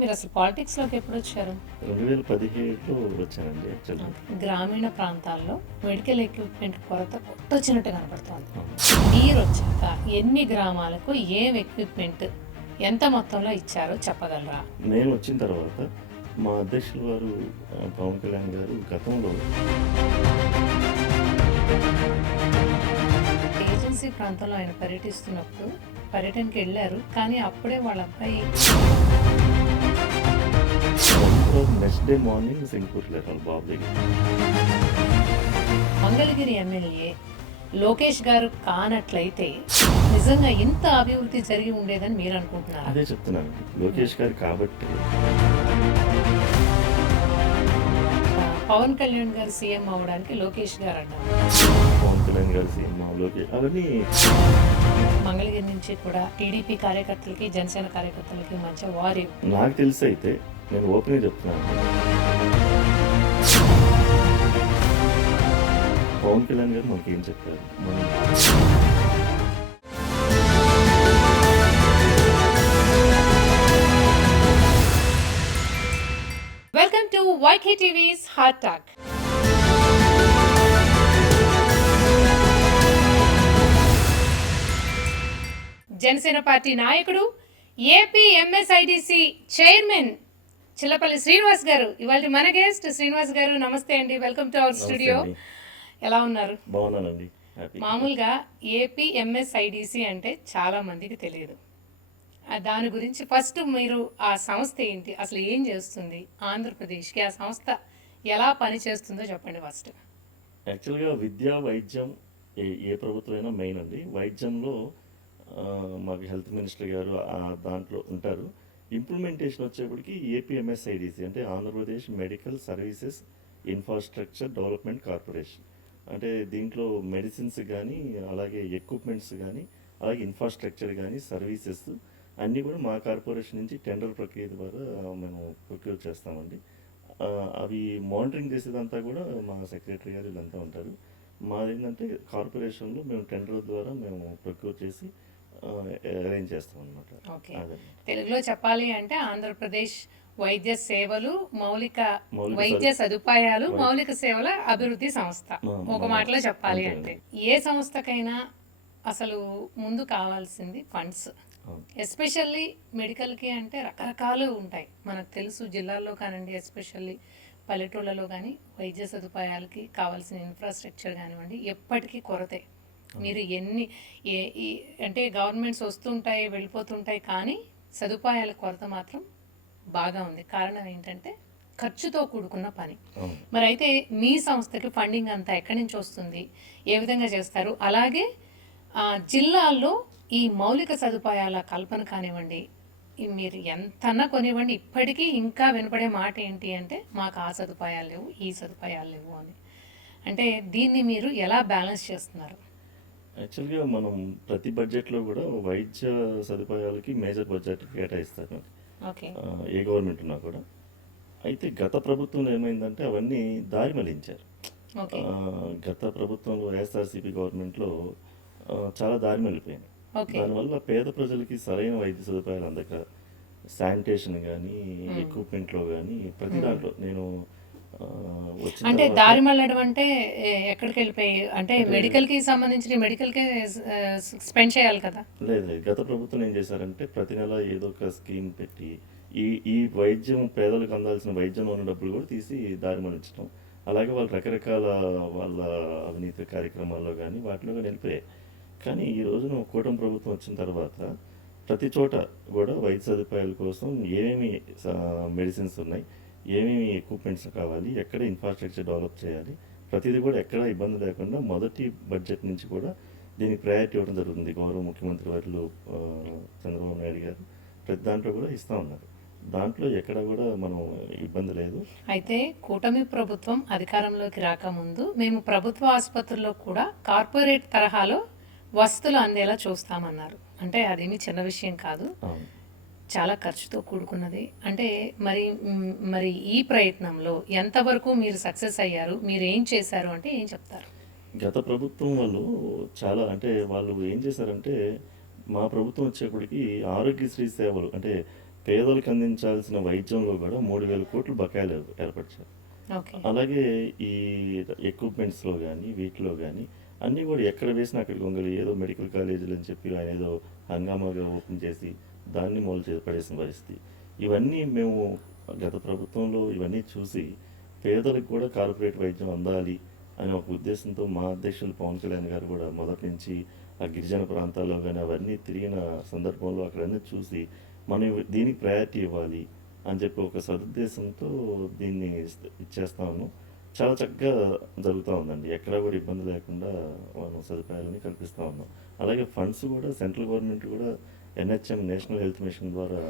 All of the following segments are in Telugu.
మీరు అసలు పాలిటిక్స్లోకి ఎప్పుడు వచ్చారు? 2017లో వచ్చానండి యాక్చువల్గా. గ్రామీణ ప్రాంతాల్లో మెడికల్ ఎక్విప్మెంట్ కొరత కొట్టొచ్చినట్టు కనపడుతోంది. మీరు వచ్చాక ఎన్ని గ్రామాలకు ఏం ఎక్విప్మెంట్ ఎంత మొత్తంలో ఇచ్చారో చెప్పగలరా? నేను వచ్చిన తర్వాత మా అధ్యక్షుల వారు పవన్ కళ్యాణ్ గారు గతంలో ఏజెన్సీ ప్రాంతంలో ఆయన పర్యటిస్తున్నప్పుడు పర్యటనకి వెళ్ళారు, కానీ అప్పుడే వాళ్ళ అబ్బాయి నెక్స్ట్ డే మార్నింగ్ సింగపూర్కి వెళ్ళారు బాబు దగ్గర. మంగళగిరి ఎమ్మెల్యే లోకేష్ గారు కానట్లయితే నిజంగా ఇంత అభివృద్ధి జరిగి ఉండేదని మీరు అనుకుంటున్నారా? అదే చెప్తున్నాను, లోకేష్ గారు కాబట్టి. పవన్ కళ్యాణ్ గారు సీఎం అవడానికి లోకేష్ గారు అన్నారు. పవన్ కళ్యాణ్ గారు సీఎం లోకేష్ అవన్నీ మంగళగిరి నుంచి కూడా టీడీపీ కార్యకర్తలకి జనసేన కార్యకర్తలకి మధ్య వారి నాకు తెలిసి అయితే నేను ఓపెన్గా చెప్తున్నాను, పవన్ కళ్యాణ్ గారు మనకి ఏం చెప్పారు. Welcome to YK TV's hot talk. Janasena party నాయకుడు AP MSIDC chairman Chillapalli Srinivas garu ఇవాళ మన గెస్ట్. శ్రీనివాస్ గారు నమస్తే అండి, వెల్కమ్ టు అవర్ స్టూడియో. ఎలా ఉన్నారు? బాగున్నానండి. మామూలుగా ఏపీ ఎంఎస్ఐడిసి అంటే చాలా మందికి తెలియదు. దాని గురించి ఫస్ట్ మీరు ఆ సంస్థ ఏంటి, అసలు ఏం చేస్తుంది, ఆంధ్రప్రదేశ్కి ఆ సంస్థ ఎలా పనిచేస్తుందో చెప్పండి ఫస్ట్. యాక్చువల్గా విద్య వైద్యం ఏ ప్రభుత్వమైనా మెయిన్ అండి. వైద్యంలో మాకు హెల్త్ మినిస్టర్ గారు దాంట్లో ఉంటారు. ఇంప్లిమెంటేషన్ వచ్చేప్పటికి ఏపీఎంఎస్ఐడిసి అంటే Andhra Pradesh medical services infrastructure development corporation. అంటే దీంట్లో మెడిసిన్స్ కానీ, అలాగే ఎక్విప్మెంట్స్ కానీ, అలాగే ఇన్ఫ్రాస్ట్రక్చర్ కానీ, సర్వీసెస్ అన్నీ కూడా మా కార్పొరేషన్ నుంచి టెండర్ ప్రక్రియ ద్వారా మేము ప్రొక్యూర్ చేస్తామండి. అవి మానిటరింగ్ చేసేదంతా కూడా మా సెక్రటరీ గారు వీళ్ళంతా ఉంటారు. మాదేంటంటే కార్పొరేషన్లో మేము టెండర్ ద్వారా మేము ప్రొక్యూర్ చేసి అరేంజ్ చేస్తాం అనమాట. ఓకే, తెలుగులో చెప్పాలి అంటే ఆంధ్రప్రదేశ్ వైద్య సేవలు మౌలిక వైద్య సదుపాయాలు మౌలిక సేవల అభివృద్ధి సంస్థ. ఒక మాటలో చెప్పాలి అంటే ఏ సంస్థకైనా అసలు ముందు కావాల్సింది ఫండ్స్. ఎస్పెషల్లీ మెడికల్కి అంటే రకరకాలు ఉంటాయి, మనకు తెలుసు. జిల్లాల్లో కానివ్వండి, ఎస్పెషల్లీ పల్లెటూళ్ళలో కానీ వైద్య సదుపాయాలకి కావాల్సిన ఇన్ఫ్రాస్ట్రక్చర్ కానివ్వండి ఎప్పటికీ కొరతే. మీరు ఎన్ని అంటే గవర్నమెంట్స్ వస్తుంటాయి వెళ్ళిపోతుంటాయి, కానీ సదుపాయాల కొరత మాత్రం బాగా ఉంది. కారణం ఏంటంటే ఖర్చుతో కూడుకున్న పని. మరి అయితే మీ సంస్థకి ఫండింగ్ అంతా ఎక్కడి నుంచి వస్తుంది, ఏ విధంగా చేస్తారు? అలాగే జిల్లాల్లో ఈ మౌలిక సదుపాయాల కల్పన కానివ్వండి, మీరు ఎంతన్నా కొనివ్వండి, ఇప్పటికీ ఇంకా వినపడే మాట ఏంటి అంటే మాకు ఆ సదుపాయాలు లేవు, ఈ సదుపాయాలు లేవు అని. అంటే దీన్ని మీరు ఎలా బ్యాలెన్స్ చేస్తున్నారు? యాక్చువల్గా మనం ప్రతి బడ్జెట్లో కూడా వైద్య సదుపాయాలకి మేజర్ బడ్జెట్ కేటాయిస్తారు, ఏ గవర్నమెంట్ ఉన్నా కూడా. అయితే గత ప్రభుత్వంలో ఏమైందంటే అవన్నీ దారి మళ్లించారు. గత ప్రభుత్వంలో వైఎస్ఆర్సీపీ గవర్నమెంట్లో చాలా దారి మళ్ళిపోయింది. దానివల్ల పేద ప్రజలకి సరైన వైద్య సదుపాయాలు అందక, శానిటేషన్ కానీ, ఎక్విప్మెంట్లో కానీ, ప్రతి దాంట్లో నేను అంటే దారి మళ్ళడం అంటే ఎక్కడికి వెళ్ళిపోయి, అంటే మెడికల్కి సంబంధించిన మెడికల్కే స్పెండ్ చేయాలి కదా? లేదు, గత ప్రభుత్వం ఏం చేశారంటే ప్రతి నెల ఏదో ఒక స్కీమ్ పెట్టి ఈ వైద్యం పేదలకు అందాల్సిన వైద్యంలో ఉన్న డబ్బులు కూడా తీసి దారి మళ్ళించడం, అలాగే వాళ్ళు రకరకాల వాళ్ళ అవినీతి కార్యక్రమాల్లో కానీ వాటిలో కానీ వెళ్ళిపోయాయి. కానీ ఈ రోజున కూటమి ప్రభుత్వం వచ్చిన తర్వాత ప్రతి చోట కూడా వైద్య సదుపాయాల కోసం ఏమేమి మెడిసిన్స్ ఉన్నాయి, ఏమేమి ఎక్విప్మెంట్స్ కావాలి, ఎక్కడ ఇన్ఫ్రాస్ట్రక్చర్ డెవలప్ చేయాలి, ప్రతిదీ కూడా ఎక్కడ ఇబ్బంది లేకుండా మొదటి బడ్జెట్ నుంచి కూడా దీనికి ప్రయారిటీ ఇవ్వడం జరుగుతుంది. గౌరవ ముఖ్యమంత్రి వారిలో చంద్రబాబు నాయుడు గారు ప్రతి దాంట్లో కూడా ఇస్తూ ఉన్నారు. దాంట్లో ఎక్కడ కూడా మనం ఇబ్బంది లేదు. అయితే కూటమి ప్రభుత్వం అధికారంలోకి రాకముందు మేము ప్రభుత్వ ఆసుపత్రుల్లో కూడా కార్పొరేట్ తరహాలో వసతులు అందేలా చూస్తామన్నారు. అంటే అదేమి చిన్న విషయం కాదు, చాలా ఖర్చుతో కూడుకున్నది. అంటే మరి ఈ ప్రయత్నంలో ఎంతవరకు మీరు సక్సెస్ అయ్యారు, మీరు ఏం చేశారు అంటే ఏం చెప్తారు? గత ప్రభుత్వం వాళ్ళు చాలా అంటే వాళ్ళు ఏం చేశారంటే మా ప్రభుత్వం వచ్చేప్పటికి ఆరోగ్యశ్రీ సేవలు అంటే పేదలకు అందించాల్సిన వైద్యంలో కూడా 3,000 కోట్లు బకాయిలు ఏర్పరిచారు. ఓకే. అలాగే ఈ ఎక్విప్మెంట్స్లో కానీ వీటిలో కానీ అన్నీ కూడా ఎక్కడ వేసినా అక్కడికి వంగలి ఏదో మెడికల్ కాలేజీలు అని చెప్పి ఆయన ఏదో హంగామాగా ఓపెన్ చేసి దాన్ని మొదలు చేసి పడేసిన పరిస్థితి. ఇవన్నీ మేము గత ప్రభుత్వంలో ఇవన్నీ చూసి పేదలకు కూడా కార్పొరేట్ వైద్యం అందాలి అనే ఒక ఉద్దేశంతో మా అధ్యక్షులు పవన్ కళ్యాణ్ గారు కూడా మొదటి నుంచి ఆ గిరిజన ప్రాంతాల్లో కానీ అవన్నీ తిరిగిన సందర్భంలో అక్కడన్నీ చూసి మనం దీనికి ప్రయారిటీ ఇవ్వాలి అని చెప్పి ఒక సదుద్దేశంతో దీన్ని ఇచ్చేస్తా ఉన్నాం. చాలా చక్కగా జరుగుతూ ఉందండి. ఎక్కడా కూడా ఇబ్బంది లేకుండా మనం సదుపాయాలని కల్పిస్తూ ఉన్నాం. అలాగే ఫండ్స్ కూడా సెంట్రల్ గవర్నమెంట్ కూడా NHM నేషనల్ హెల్త్ మిషన్ ద్వారా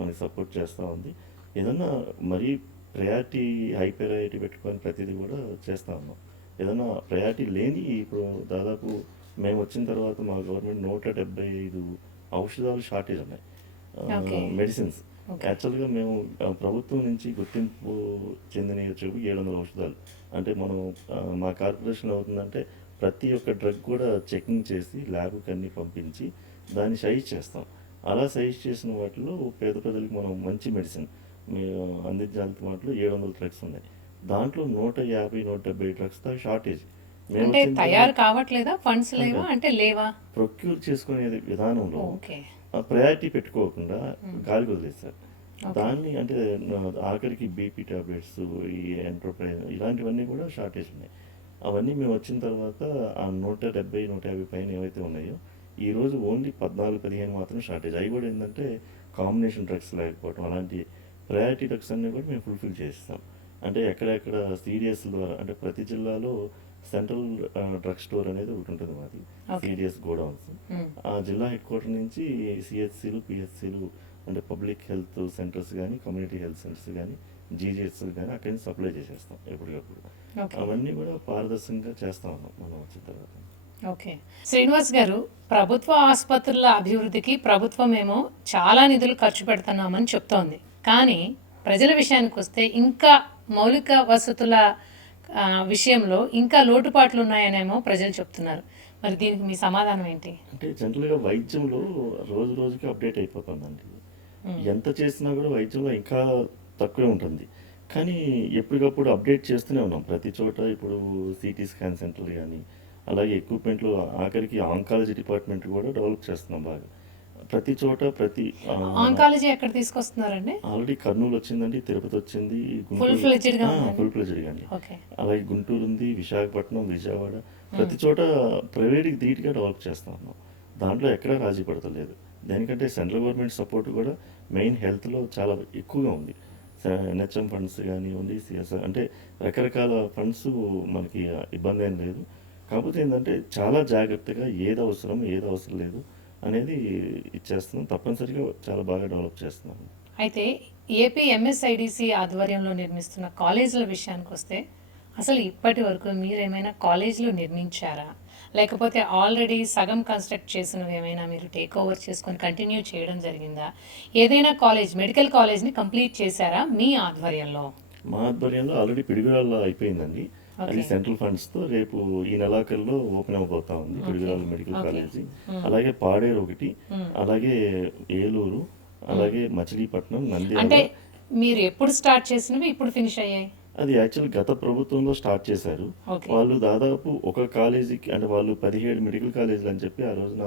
మనకి సపోర్ట్ చేస్తూ ఉంది. ఏదన్నా మరీ ప్రయారిటీ హై ప్రయారిటీ పెట్టుకొని ప్రతిదీ కూడా చేస్తూ ఉన్నాం. ఏదైనా ప్రయారిటీ లేని ఇప్పుడు దాదాపు మేము వచ్చిన తర్వాత మా గవర్నమెంట్ 175 ఔషధాలు షార్టేజ్ ఉన్నాయి, ఓకే. మెడిసిన్స్. ఓకే. యాక్చువల్గా మేము ప్రభుత్వం నుంచి గుర్తింపు చెందిన చెప్పి 700 ఔషధాలు అంటే మనం మా కార్పొరేషన్ అవుతుందంటే ప్రతి ఒక్క డ్రగ్ కూడా చెకింగ్ చేసి ల్యాబ్కి అన్ని పంపించి దాన్ని సైజ్ చేస్తాం. అలా సైజ్ చేసిన వాటిలో పేద ప్రజలకు మనం మంచి మెడిసిన్ మేము అందించాల్సిన వాటిలో 700 డ్రగ్స్ ఉన్నాయి. దాంట్లో 150, 170 డ్రగ్స్ తో షార్టేజ్. మేము అంటే వచ్చిన తయారు కావట్లేదా? ఫండ్స్ లేవా? అంటే లేవా? ప్రొక్యూర్ చేసుకునే విధానంలో ఓకే. ప్రయారిటీ పెట్టుకోకుండా గాలికి వదిలేస్తారు. ఓకే. దాన్ని అంటే ఆఖరికి బీపీ టాబ్లెట్స్, ఈ ఎంట్రోప్రైన్ ఇలాంటివన్నీ కూడా షార్టేజ్ ఉన్నాయి. అవన్నీ మేము వచ్చిన తర్వాత ఆ 170, 150 పైన ఏవైతే ఉన్నాయో ఈరోజు ఓన్లీ 14, 15 మాత్రం షార్టేజ్. అవి కూడా ఏంటంటే కాంబినేషన్ డ్రగ్స్ లేకపోవడం అలాంటి ప్రయారిటీ డ్రగ్స్ అన్నీ కూడా మేము ఫుల్ఫిల్ చేస్తాం. అంటే ఎక్కడెక్కడ CDS ద్వారా అంటే ప్రతి జిల్లాలో సెంట్రల్ డ్రగ్ స్టోర్ అనేది ఒకటి ఉంటుంది మాది, ఓకే. CDS godowns. ఆ జిల్లా హెడ్ క్వార్టర్ నుంచి CHCలు, PHCలు అంటే పబ్లిక్ హెల్త్ సెంటర్స్ కానీ, కమ్యూనిటీ హెల్త్ సెంటర్స్ కానీ, GGHs కానీ అక్కడి నుంచి సప్లై చేసేస్తాం ఎప్పటికప్పుడు. ఓకే. అవన్నీ కూడా పారదర్శకంగా చేస్తా ఉన్నాం మనం వచ్చిన తర్వాత. ఓకే. శ్రీనివాస్ గారు, ప్రభుత్వ ఆసుపత్రుల అభివృద్ధికి ప్రభుత్వమేమో చాలా నిధులు ఖర్చు పెడుతున్నామని చెప్తోంది. కానీ ప్రజల విషయానికి వస్తే ఇంకా మౌలిక వసతుల విషయంలో ఇంకా లోటుపాట్లు ఉన్నాయనేమో ప్రజలు చెప్తున్నారు. మరి దీనికి మీ సమాధానం ఏంటి? అంటే జనరల్గా వైద్యంలో రోజు రోజుకి అప్డేట్ అయిపోతుందండి. ఎంత చేసినా కూడా వైద్యంలో ఇంకా తక్కువే ఉంటుంది. కానీ ఎప్పటికప్పుడు అప్డేట్ చేస్తూనే ఉన్నాం ప్రతి చోట. ఇప్పుడు CT స్కాన్ సెంటర్ కానీ అలాగే ఎక్విప్మెంట్లు ఆఖరికి ఆంకాలజీ డిపార్ట్మెంట్ కూడా డెవలప్ చేస్తున్నాం బాగా ప్రతి చోట. ఆంకాలజీ ఎక్కడ తీసుకొస్తున్నారండి? ఆల్రెడీ కర్నూలు వచ్చిందండి, తిరుపతి వచ్చింది, ఫుల్ ఫ్లెడ్జ్డ్ గా ఉందా? ఫుల్ ఫ్లెడ్జ్డ్ కానీ. ఓకే. అలాగే గుంటూరు ఉంది, విశాఖపట్నం, విజయవాడ ప్రతి చోట ప్రైవేట్కి ధీటుగా డెవలప్ చేస్తా ఉన్నాం. దాంట్లో ఎక్కడా రాజీ పడతలేదు. దేనికంటే సెంట్రల్ గవర్నమెంట్ సపోర్ట్ కూడా మెయిన్ హెల్త్లో చాలా ఎక్కువగా ఉంది. NHM ఫండ్స్ కానివ్వండి, CSR అంటే రకరకాల ఫండ్స్ మనకి ఇబ్బంది ఏం లేదు. కాకపోతే ఏంటంటే చాలా జాగ్రత్తగా ఏది అవసరం ఏది అవసరం లేదు అనేది ఇచ్చేస్తున్నాం. తప్పనిసరిగా చాలా బాగా డెవలప్ చేస్తున్నాం. అయితే ఏపీ MSIDC ఆధ్వర్యంలో నిర్మిస్తున్న కాలేజీల విషయానికి వస్తే అసలు ఇప్పటి వరకు మీరేమైనా కాలేజీలు నిర్మించారా? లేకపోతే ఆల్రెడీ సగం కన్స్ట్రక్ట్ చేసినవి ఏమైనా మీరు టేక్ ఓవర్ చేసుకొని కంటిన్యూ చేయడం జరిగిందా? ఏదైనా కాలేజ్, మెడికల్ కాలేజ్ని కంప్లీట్ చేశారా మీ ఆధ్వర్యంలో? మా ఆధ్వర్యంలో ఆల్రెడీ పిడుగురాళ్ళ అయిపోయిందండి. అది సెంట్రల్ ఫండ్స్తో రేపు ఈ నెలాఖరులో ఓపెన్ అవబోతా ఉంది పిడుగురాళ్ళ మెడికల్ కాలేజీ. అలాగే పాడేరు ఒకటి, అలాగే ఏలూరు, అలాగే మచిలీపట్నం, అంటే నంద్యాల. మీరు ఎప్పుడు స్టార్ట్ చేసినవి ఇప్పుడు ఫినిష్ అయ్యాయి? అది యాక్చువల్ గత ప్రభుత్వంలో స్టార్ట్ చేశారు. ఓకే. వాళ్ళు దాదాపు ఒక కాలేజీకి అంటే వాళ్ళు 17 మెడికల్ కాలేజీలు అని చెప్పి ఆ రోజున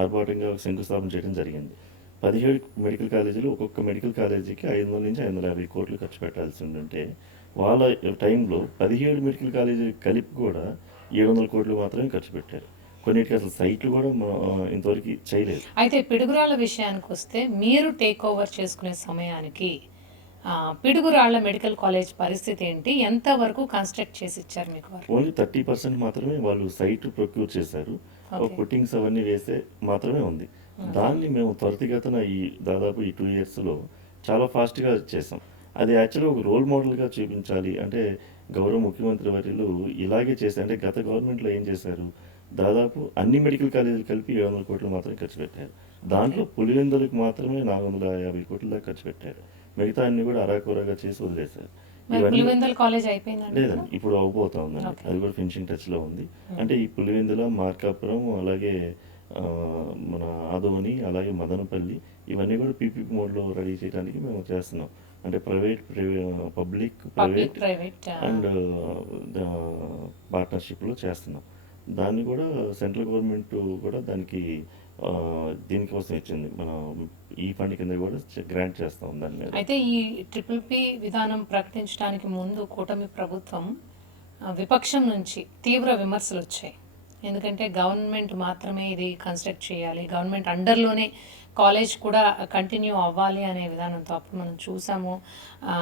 ఆర్భాటంగా శంకుస్థాపన చేయడం జరిగింది. 17 మెడికల్ కాలేజీలు, ఒక్కొక్క మెడికల్ కాలేజీకి 500 నుంచి 550 కోట్లు ఖర్చు పెట్టాల్సి ఉంటే వాళ్ళ టైంలో 17 మెడికల్ కాలేజీలు కలిపి కూడా 700 కోట్లు మాత్రమే ఖర్చు పెట్టారు. కొన్నిటికి అసలు సైట్లు కూడా ఇంతవరకు చేయలేదు. అయితే పిడుగురాళ్ళ విషయానికి వస్తే మీరు టేక్ ఓవర్ చేసుకునే సమయానికి పిడుగురాళ్ళ మెడికల్ కాలేజ్ పరిస్థితి ఏంటి? ఎంతవరకు కన్స్ట్రక్ట్ చేసి ఇచ్చారు మీకు వారు? ఓన్లీ 30% మాత్రమే వాళ్ళు సైట్ ప్రొక్యూర్ చేశారు. ఓకే. పుట్టింగ్స్ అవన్నీ వేసే మాత్రమే ఉంది. దాన్ని మేము త్వరితగతిన దాదాపు ఈ 2 ఇయర్స్లో చాలా ఫాస్ట్గా చేసాం. అది యాక్చువల్గా ఒక రోల్ మోడల్గా చూపించాలి అంటే గౌరవ ముఖ్యమంత్రి వర్యులు ఇలాగే చేశారు. అంటే గత గవర్నమెంట్లో ఏం చేశారు, దాదాపు అన్ని మెడికల్ కాలేజీలు కలిపి 700 కోట్లు మాత్రమే ఖర్చు పెట్టారు. దాంట్లో పులివెందులకు మాత్రమే 450 కోట్ల దాకా ఖర్చు పెట్టారు. మిగతా అన్ని కూడా అరాకొరగా చేసి వదిలేశారు. మరి పులివెందుల కాలేజ్ అయిపోయిందండి? లేదండి, ఇప్పుడు అవబోతా ఉందండి. ఓకే. అది కూడా ఫినిషింగ్ టచ్లో ఉంది. అంటే ఈ పులివెందుల, మార్కాపురం, అలాగే మన ఆదోని, అలాగే మదనపల్లి ఇవన్నీ కూడా పీపీపీ మోడ్లో రెడీ చేయడానికి మేము చేస్తున్నాం. అంటే public, public private private and పార్ట్నర్షిప్లో చేస్తున్నాం. దాన్ని కూడా సెంట్రల్ గవర్నమెంట్ కూడా దానికి ఆ, దీనికోసం ఇచ్చింది. మన ఈ ఫండ్ కింద కూడా గ్రాంట్ చేస్తాం దాని మీద. అయితే ఈ ట్రిపుల్ పి విధానం ప్రకటించడానికి ముందు కూటమి ప్రభుత్వం విపక్షం నుంచి తీవ్ర విమర్శలు వచ్చాయి. ఎందుకంటే గవర్నమెంట్ మాత్రమే ఇది కన్స్ట్రక్ట్ చేయాలి, గవర్నమెంట్ అండర్లోనే కాలేజ్ కూడా కంటిన్యూ అవ్వాలి అనే విధానంతో అప్పుడు మనం చూసాము. ఆ,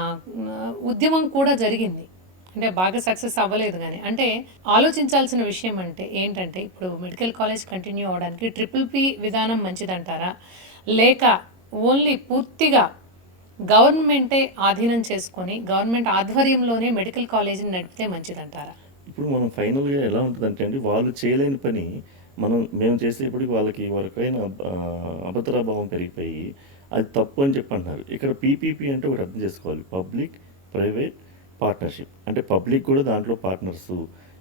ఉద్యమం కూడా జరిగింది, అంటే బాగా సక్సెస్ అవ్వలేదు. కానీ అంటే ఆలోచించాల్సిన విషయం అంటే ఏంటంటే ఇప్పుడు మెడికల్ కాలేజ్ కంటిన్యూ అవ్వడానికి ట్రిపుల్ పి విధానం మంచిదంటారా, లేక ఓన్లీ పూర్తిగా గవర్నమెంటే ఆధీనం చేసుకొని గవర్నమెంట్ ఆధ్వర్యంలోనే మెడికల్ కాలేజీని నడిపితే మంచిదంటారా? ఇప్పుడు మనం ఫైనల్గా ఎలా ఉంటుందంటే అండి, వాళ్ళు చేయలేని పని మేము చేసేప్పటికి వాళ్ళకైనా అభద్రాభావం పెరిగిపోయి అది తప్పు అని చెప్పి అంటున్నారు. ఇక్కడ పీపీపీ అంటే ఒకటి అర్థం చేసుకోవాలి, పబ్లిక్ ప్రైవేట్ పార్ట్నర్షిప్. అంటే పబ్లిక్ కూడా దాంట్లో పార్ట్నర్స్.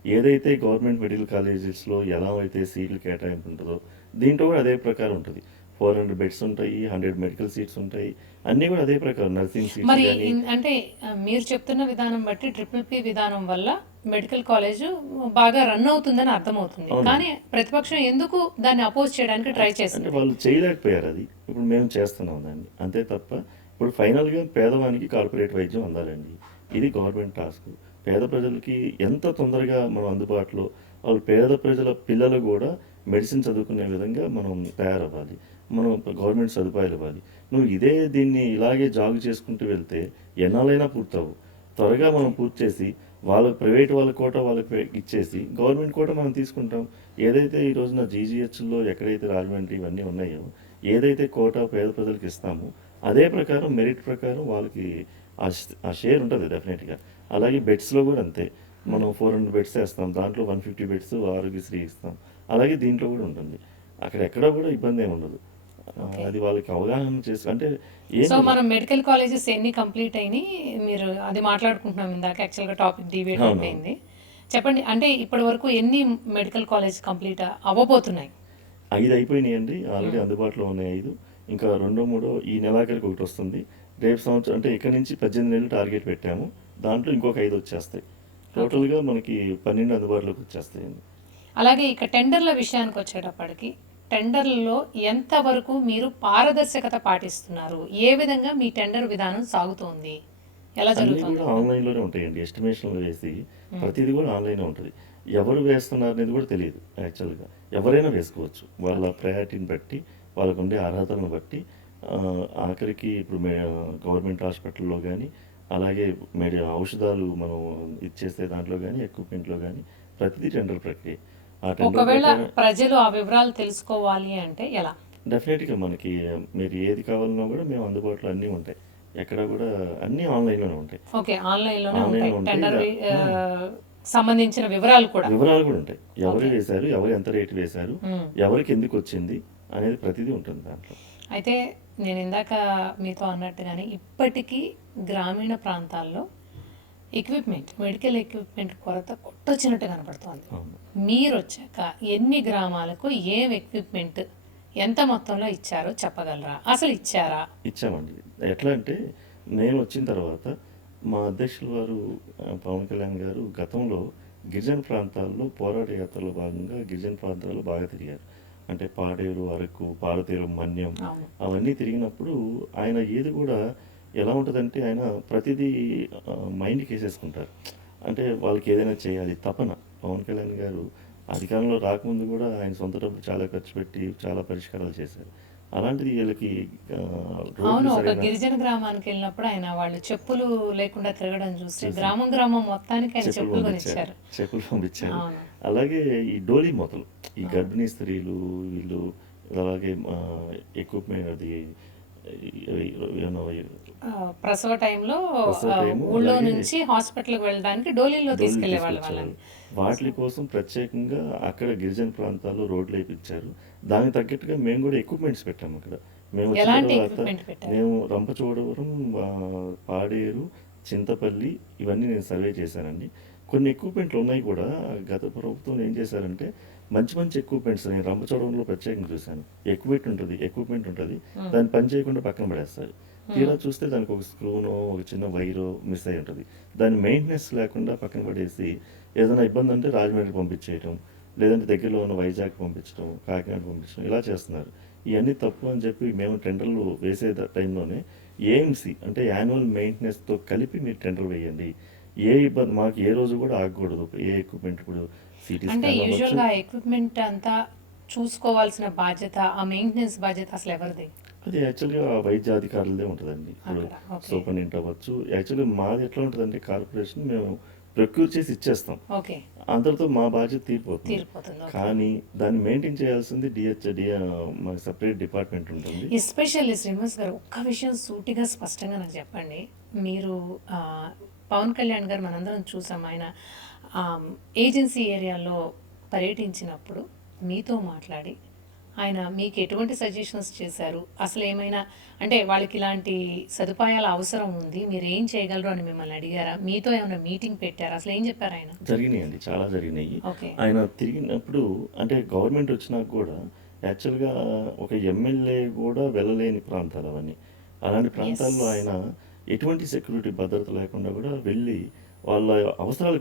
ఏదైతే గవర్నమెంట్ మెడికల్ కాలేజెస్లో ఎలా అయితే సీట్లు కేటాయింపు ఉంటుందో దీంట్లో కూడా అదే ప్రకారం ఉంటుంది. 400 బెడ్స్ ఉంటాయి, 100 మెడికల్ సీట్స్ ఉంటాయి, అన్నీ కూడా అదే ప్రకారం. నర్సింగ్ సీట్స్ మరి కానీ అంటే మీరు చెప్తున్న విధానం బట్టి ట్రిపుల్ పి విధానం వల్ల మెడికల్ కాలేజ్ బాగా రన్ అవుతుందని అర్థమవుతుంది. అవును. కానీ ప్రతిపక్షం ఎందుకు దాన్ని అపోజ్ చేయడానికి ట్రై అంటే చేస్తుంది? వాళ్ళు చేయలేకపోయారు అది. ఇప్పుడు మేము చేస్తున్నాం దాన్ని, అంతే తప్ప ఇప్పుడు ఫైనల్గా పేదవానికి కార్పొరేట్ వైద్యం అందాలండి. ఇది గవర్నమెంట్ టాస్క్. పేద ప్రజలకి ఎంత తొందరగా మనం అందుబాటులో, వాళ్ళు పేద ప్రజల పిల్లలు కూడా మెడిసిన్ చదువుకునే విధంగా మనం తయారవ్వాలి. మనం గవర్నమెంట్ సదుపాయాలు ఇవ్వాలి. నువ్వు దీన్ని ఇలాగే జాగు చేసుకుంటూ వెళ్తే ఎన్నాళ్ళైనా పూర్తవు. త్వరగా మనం పూర్తి చేసి వాళ్ళకి ప్రైవేట్ వాళ్ళ కోట వాళ్ళకి ఇచ్చేసి గవర్నమెంట్ కోట మనం తీసుకుంటాం. ఏదైతే ఈ రోజున జీజీహెచ్లో ఎక్కడైతే రాజమండ్రి ఇవన్నీ ఉన్నాయో, ఏదైతే కోట పేద ప్రజలకు ఇస్తామో అదే ప్రకారం మెరిట్ ప్రకారం వాళ్ళకి ఆ షేర్ ఉంటుంది డెఫినెట్గా. అలాగే బెడ్స్లో కూడా అంతే. మనం 400 బెడ్స్ వేస్తాం, దాంట్లో 150 బెడ్స్ ఆరోగ్యశ్రీ ఇస్తాం. అలాగే దీంట్లో కూడా ఉంటుంది. అక్కడ ఎక్కడా కూడా ఇబ్బంది ఏమి ఉండదు. అది వాళ్ళకి అవగాహన చేసి అంటే సో మనం మెడికల్ కాలేజెస్ ఎన్ని కంప్లీట్ అయినాయి, మీరు అది మాట్లాడుకుంటున్నాం ఇందాక, యాక్చువల్గా టాపిక్ డిబేట్ అవును. అయిపోయింది. చెప్పండి, అంటే ఇప్పటి వరకు ఎన్ని మెడికల్ కాలేజ్ కంప్లీట్ అవ్వబోతున్నాయి? 5 అయిపోయినాయండి ఆల్రెడీ, అందుబాటులో ఉన్నాయి 5. ఇంకా రెండో మూడో ఈ నెలాఖరికి ఒకటి వస్తుంది. రేపు సంవత్సరం అంటే ఇక్కడ నుంచి 18 నెలలు టార్గెట్ పెట్టాము. దాంట్లో ఇంకొక 5 వచ్చేస్తాయి. టోటల్గా మనకి 12 అందుబాటులోకి వచ్చేస్తాయండి. అలాగే ఇక టెండర్ల విషయానికి వచ్చేటప్పటికి టెండర్లలో ఎంతవరకు మీరు పారదర్శకత పాటిస్తున్నారు? ఏ విధంగా మీ టెండర్ విధానం సాగుతోంది? ఎలా అన్నీ జరుగుతుంది? కూడా ఆన్లైన్లోనే ఉంటాయండి. ఎస్టిమేషన్లు వేసి ప్రతిదీ కూడా ఆన్లైనే ఉంటుంది. ఎవరు వేస్తున్నారు అనేది కూడా తెలియదు యాక్చువల్గా. ఎవరైనా వేసుకోవచ్చు వాళ్ళ ప్రయారిటీని బట్టి, వాళ్ళకు ఉండే అర్హతలను బట్టి. ఆఖరికి ఇప్పుడు గవర్నమెంట్ హాస్పిటల్లో కానీ, అలాగే ఔషధాలు మనం ఇచ్చేస్తే దాంట్లో కానీ, ఎక్విప్మెంట్లో కానీ ప్రతిదీ టెండర్ ప్రక్రియ. ఆ టెండర్ ఒకవేళ ప్రకారం ప్రజలు ఆ వివరాలు తెలుసుకోవాలి అంటే ఎలా? డెఫినెట్గా మనకి మీరు ఏది కావాలన్నా కూడా మేము అందుబాటులో అన్నీ ఉంటాయి. ఎక్కడ కూడా అన్నీ ఆన్లైన్లోనే ఉంటాయి. ఓకే, ఆన్లైన్లోనే ఆన్లైన్లో ఉంటాయి ఉంటాయి. టెండర్ సంబంధించిన వివరాలు కూడా. వివరాలు కూడా ఉంటాయి. ఎవరు ఓకే. వేశారు, ఎవరు ఎంత రేటు వేశారు, మ్మ్. ఎవరికి ఎందుకు వచ్చింది అనేది ప్రతిదీ ఉంటుంది దాంట్లో. అయితే నేను ఇందాక మీతో అన్నట్టుగానే ఇప్పటికీ గ్రామీణ ప్రాంతాల్లో మెడికల్ ఎక్విప్మెంట్ కొరత కొట్టొచ్చినట్టు కనపడుతోంది. అవును. మీరు వచ్చాక ఎన్ని గ్రామాలకు ఏం ఎక్విప్మెంట్ ఎంత మొత్తంలో ఇచ్చారో చెప్పగలరా? అసలు ఇచ్చారా? ఇచ్చామండి. ఎట్లా అంటే నేను వచ్చిన తర్వాత మా అధ్యక్షుల వారు పవన్ కళ్యాణ్ గారు గతంలో గిరిజన ప్రాంతాల్లో పోరాట యాత్రలో భాగంగా గిరిజన ప్రాంతాల్లో బాగా తిరిగారు. అంటే పాడేరు, అరకు, పాలతీరం, మన్యం అవును. అవన్నీ తిరిగినప్పుడు ఆయన ఏది కూడా ఎలా ఉంటుందంటే ఆయన ప్రతిదీ మైండ్కి వేసేసుకుంటారు. అంటే వాళ్ళకి ఏదైనా చేయాలి తపన. పవన్ కళ్యాణ్ గారు అధికారంలో రాకముందు కూడా ఆయన సొంత డబ్బులు చాలా ఖర్చు పెట్టి చాలా పరిష్కారాలు చేశారు. అలాంటిది వీళ్ళకి అవును, రోడ్లు ఒక సరైన గిరిజన గ్రామానికి వెళ్ళినప్పుడు ఆయన వాళ్ళు చెప్పులు లేకుండా తిరగడం చూస్తే గ్రామం మొత్తానికి ఆయన చెప్పులు చెప్పులు పంపించారు. కొనిచ్చారు. చెప్పులు పంపించారు. అవును. అలాగే ఈ డోలీ మూతలు, ఈ గర్భిణీ స్త్రీలు వీళ్ళు, అలాగే ఎక్విప్మెంట్ అది ప్రసవ టైంలో ప్రసవ టైము, ఊళ్ళో అలాగే నుంచి హాస్పిటల్కి వెళ్ళడానికి డోలీలో డోలీలు తీసుకెళ్లే వాళ్ళని. తీసుకొచ్చారు. వాటి కోసం ప్రత్యేకంగా అక్కడ గిరిజన ప్రాంతాల్లో రోడ్లు వేయించారు. దానికి తగ్గట్టుగా మేము కూడా ఎక్విప్మెంట్స్ పెట్టాము అక్కడ. మేము వచ్చిన ఎలాంటి తర్వాత ఎక్విప్మెంట్ పెట్టారు? మేము రంపచోడవరం, పాడేరు, చింతపల్లి ఇవన్నీ నేను సర్వే చేశానండి. కొన్ని ఎక్విప్మెంట్లు ఉన్నాయి కూడా. గత ప్రభుత్వం ఏం చేశారంటే మంచి మంచి ఎక్విప్మెంట్స్ నేను రంపచోడవరంలో ప్రత్యేకంగా చూశాను. ఎక్విప్మెంట్ ఉంటుంది. దాన్ని పని చేయకుండా పక్కన పడేస్తారు. తీరా చూస్తే దానికి ఒక స్క్రూనో, ఒక చిన్న వైరో మిస్ అయి ఉంటుంది. దాని మెయింటెనెన్స్ లేకుండా పక్కన పడేసి ఏదైనా ఇబ్బంది అంటే రాజమండ్రి పంపించేయటం, లేదంటే దగ్గరలో ఉన్న వైజాగ్ పంపించడం, కాకినాడ పంపించడం ఇలా చేస్తున్నారు. ఇవన్నీ తప్పు అని చెప్పి మేము టెండర్లు వేసే టైంలోనే ఏఎంసీ అంటే యాన్యువల్ మెయింటెనెన్స్తో కలిపి మీరు టెండర్ వేయండి. ఏ ఇబ్బంది మాకు ఏ రోజు కూడా ఆగకూడదు. ఏ ఎక్విప్మెంట్ ఇప్పుడు సిటీ అంటే స్కాన్ అవ్వచ్చు. యూజువల్గా ఎక్విప్మెంట్ అంతా చూసుకోవాల్సిన బాధ్యత, ఆ మెయింటెనెన్స్ బాధ్యత అసలు ఎవరిది అది యాక్చువల్గా వైద్య అధికారులదే ఉంటుందండి. ఇప్పుడు అక్కడ? ఓకే. సూపరింటెండెంట్ అవ్వచ్చు. యాక్చువల్లీ మాది ఎట్లా ఉంటుందంటే కార్పొరేషన్ మేము ప్రొక్యూర్ చేసి ఇచ్చేస్తాం. ఓకే, అందరితో మా బాధ్యత తీరిపోతుంది. తీరిపోతుంది. ఓకే. కానీ దాన్ని మెయింటైన్ చేయాల్సింది మాకు సపరేట్ డిపార్ట్మెంట్ ఉంటుంది. ఎస్పెషల్లీ శ్రీనివాస్ గారు, ఒక్క విషయం సూటిగా స్పష్టంగా నాకు చెప్పండి. మీరు పవన్ కళ్యాణ్ గారు మనందరం చూసాం, ఆయన ఏజెన్సీ ఏరియాలో పర్యటించినప్పుడు మీతో మాట్లాడి ఆయన మీకు ఎటువంటి సజెషన్స్ చేశారు? అసలు ఏమైనా అంటే వాళ్ళకి ఇలాంటి సదుపాయాల అవసరం ఉంది, మీరు ఏం చేయగలరు అని మిమ్మల్ని అడిగారా? మీతో ఏమైనా మీటింగ్ పెట్టారా? అసలు ఏం చెప్పారు ఆయన? జరిగినాయండి, చాలా జరిగినాయి. ఓకే. ఆయన తిరిగినప్పుడు అంటే గవర్నమెంట్ వచ్చినాక కూడా యాక్చువల్గా ఒక ఎమ్మెల్యే కూడా వెళ్ళలేని ప్రాంతాలు అవన్నీ. అలాంటి ప్రాంతాల్లో ఆయన ఎటువంటి సెక్యూరిటీ భద్రత లేకుండా కూడా వెళ్ళి వాళ్ళ అవసరాలు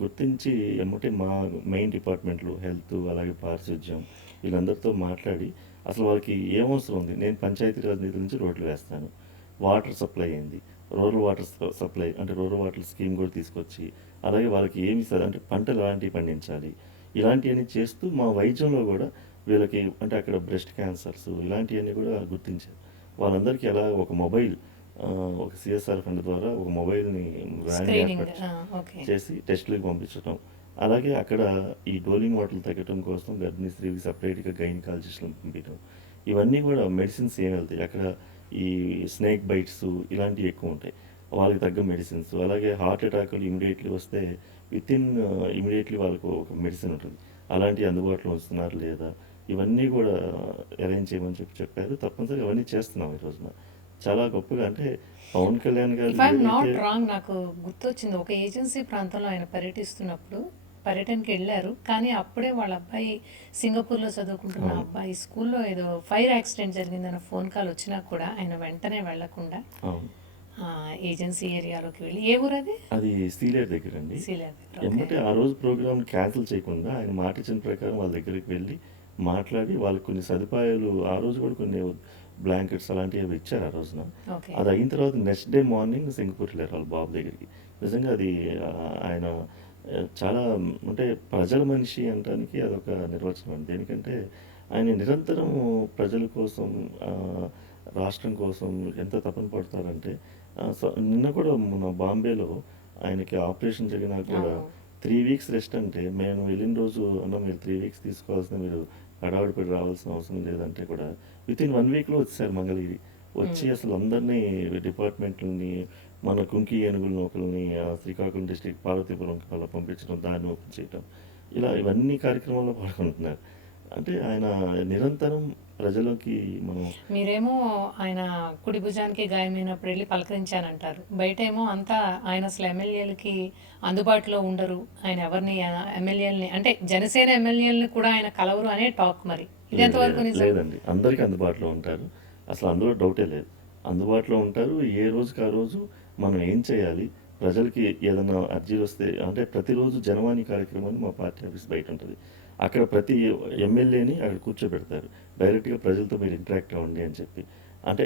గుర్తించి ఎమ్మటే మా మెయిన్ డిపార్ట్మెంట్లు హెల్త్ అలాగే పారిశుధ్యం వీళ్ళందరితో మాట్లాడి అసలు వాళ్ళకి ఏం అవసరం ఉంది. నేను పంచాయతీరాజ్ నిధుల నుంచి రోడ్లు వేస్తాను, వాటర్ సప్లై అయింది, రూరల్ వాటర్ సప్లై అంటే రూరల్ వాటర్ స్కీమ్ కూడా తీసుకొచ్చి అలాగే వాళ్ళకి ఏమి అంటే పంటలు ఎలాంటివి పండించాలి ఇలాంటివన్నీ చేస్తూ మా వైద్యంలో కూడా వీళ్ళకి అంటే అక్కడ బ్రెస్ట్ క్యాన్సర్స్ ఇలాంటివన్నీ కూడా గుర్తించారు. వాళ్ళందరికీ ఎలా ఒక మొబైల్ ఒక సిఎస్ఆర్ ఫండ్ ద్వారా ఒక మొబైల్ని స్క్రీనింగ్. ఓకే. చేసి టెస్టులకు పంపించడం. అలాగే అక్కడ ఈ డోలింగ్ వాటర్లు తగ్గడం కోసం గర్భిణీ స్త్రీకి సపరేట్గా గైనకాలజిస్ట్లను పంపించడం. ఇవన్నీ కూడా మెడిసిన్స్ ఏం వెళ్తాయి అక్కడ ఈ స్నేక్ బైట్స్ ఇలాంటివి ఎక్కువ ఉంటాయి, వాళ్ళకి తగ్గ మెడిసిన్స్. అలాగే హార్ట్ అటాక్లు ఇమీడియట్లీ వస్తే ఇమీడియట్లీ వాళ్ళకు ఒక మెడిసిన్ ఉంటుంది, అలాంటివి అందుబాటులో ఉంచుతున్నారు లేదా ఇవన్నీ కూడా అరేంజ్ చేయమని చెప్పారు. తప్పనిసరిగా అవన్నీ చేస్తున్నాం ఈ రోజున చాలా గొప్పగా. అంటే పవన్ కళ్యాణ్ గారు ఇఫ్ ఐఎమ్ నాట్ రాంగ్, నాకు గుర్తొచ్చింది, ఒక ఏజెన్సీ ప్రాంతంలో ఆయన పర్యటిస్తున్నప్పుడు పర్యటనకి వెళ్ళారు, కానీ అప్పుడే వాళ్ళ అబ్బాయి సింగపూర్లో చదువుకుంటున్న అబ్బాయి స్కూల్లో ఏదో ఫైర్ యాక్సిడెంట్ జరిగిందన్న ఫోన్ కాల్ వచ్చినా కూడా ఆయన వెంటనే వెళ్లకుండా ఏజెన్సీ ఏరియాలోకి వెళ్ళి, ఏ ఊరు అది? అది సీలేరు దగ్గర అండి. సీలేరు. ఏమంటే ఆ రోజు ప్రోగ్రామ్ క్యాన్సిల్ చేయకుండా ఆయన మాట ఇచ్చిన ప్రకారం వాళ్ళ దగ్గరికి వెళ్ళి మాట్లాడి వాళ్ళకి కొన్ని సదుపాయాలు ఆ రోజు కూడా కొన్ని బ్లాంకెట్స్ అలాంటివి ఇచ్చారు ఆ రోజున. ఓకే. అది అయిన తర్వాత నెక్స్ట్ డే మార్నింగ్ సింగపూర్ వెళ్ళారు వాళ్ళ బాబు దగ్గరికి. నిజంగా అది ఆయన చాలా అంటే ప్రజల మనిషి అనడానికి అదొక నిర్వచనం అండి. దేనికంటే ఆయన నిరంతరం ప్రజల కోసం రాష్ట్రం కోసం ఎంత తపన పడతారంటే నిన్న కూడా మన బాంబేలో ఆయనకి ఆపరేషన్ జరిగినా కూడా 3 వీక్స్ రెస్ట్ అంటే మేము వెళ్ళిన రోజు అన్న మీరు 3 వీక్స్ తీసుకోవాల్సిన మీరు హడావుడి పడి రావాల్సిన అవసరం లేదంటే కూడా వితిన్ 1 వీక్లో వచ్చేసారు మంగళగిరి. వచ్చి అసలు అందరినీ డిపార్ట్మెంట్లని మన కుంకి ఏనుగుల నౌకల్ని శ్రీకాకుళం డిస్ట్రిక్ట్ పార్వతీపురం అలా పంపించడం, దాన్ని ఓపెన్ చేయడం, ఇలా ఇవన్నీ కార్యక్రమాల్లో పాల్గొంటున్నారు. అంటే ఆయన నిరంతరం ప్రజలకి మనం మీరేమో ఆయన కుడి భుజానికి గాయమైనప్పుడు వెళ్ళి పలకరించానంటారు, బయటేమో అంతా ఆయన అసలు ఎమ్మెల్యేలకి అందుబాటులో ఉండరు, ఆయన ఎవరిని ఎమ్మెల్యేలని అంటే జనసేన ఎమ్మెల్యేలని కూడా ఆయన కలవరు అనే టాక్. మరి ఇది ఎంతవరకు నిజం? లేదండి, అందరికీ అందుబాటులో ఉంటారు, అసలు అందులో డౌటే లేదు. అందుబాటులో ఉంటారు. ఏ రోజుకి ఆ రోజు మనం ఏం చేయాలి, ప్రజలకి ఏదైనా అర్జీలు వస్తే అంటే ప్రతిరోజు జనవాణి కార్యక్రమాన్ని మా పార్టీ ఆఫీస్ బయట ఉంటుంది. అక్కడ ప్రతి ఎమ్మెల్యేని అక్కడ కూర్చోబెడతారు, డైరెక్ట్గా ప్రజలతో మీరు ఇంటరాక్ట్ అవ్వండి అని చెప్పి. అంటే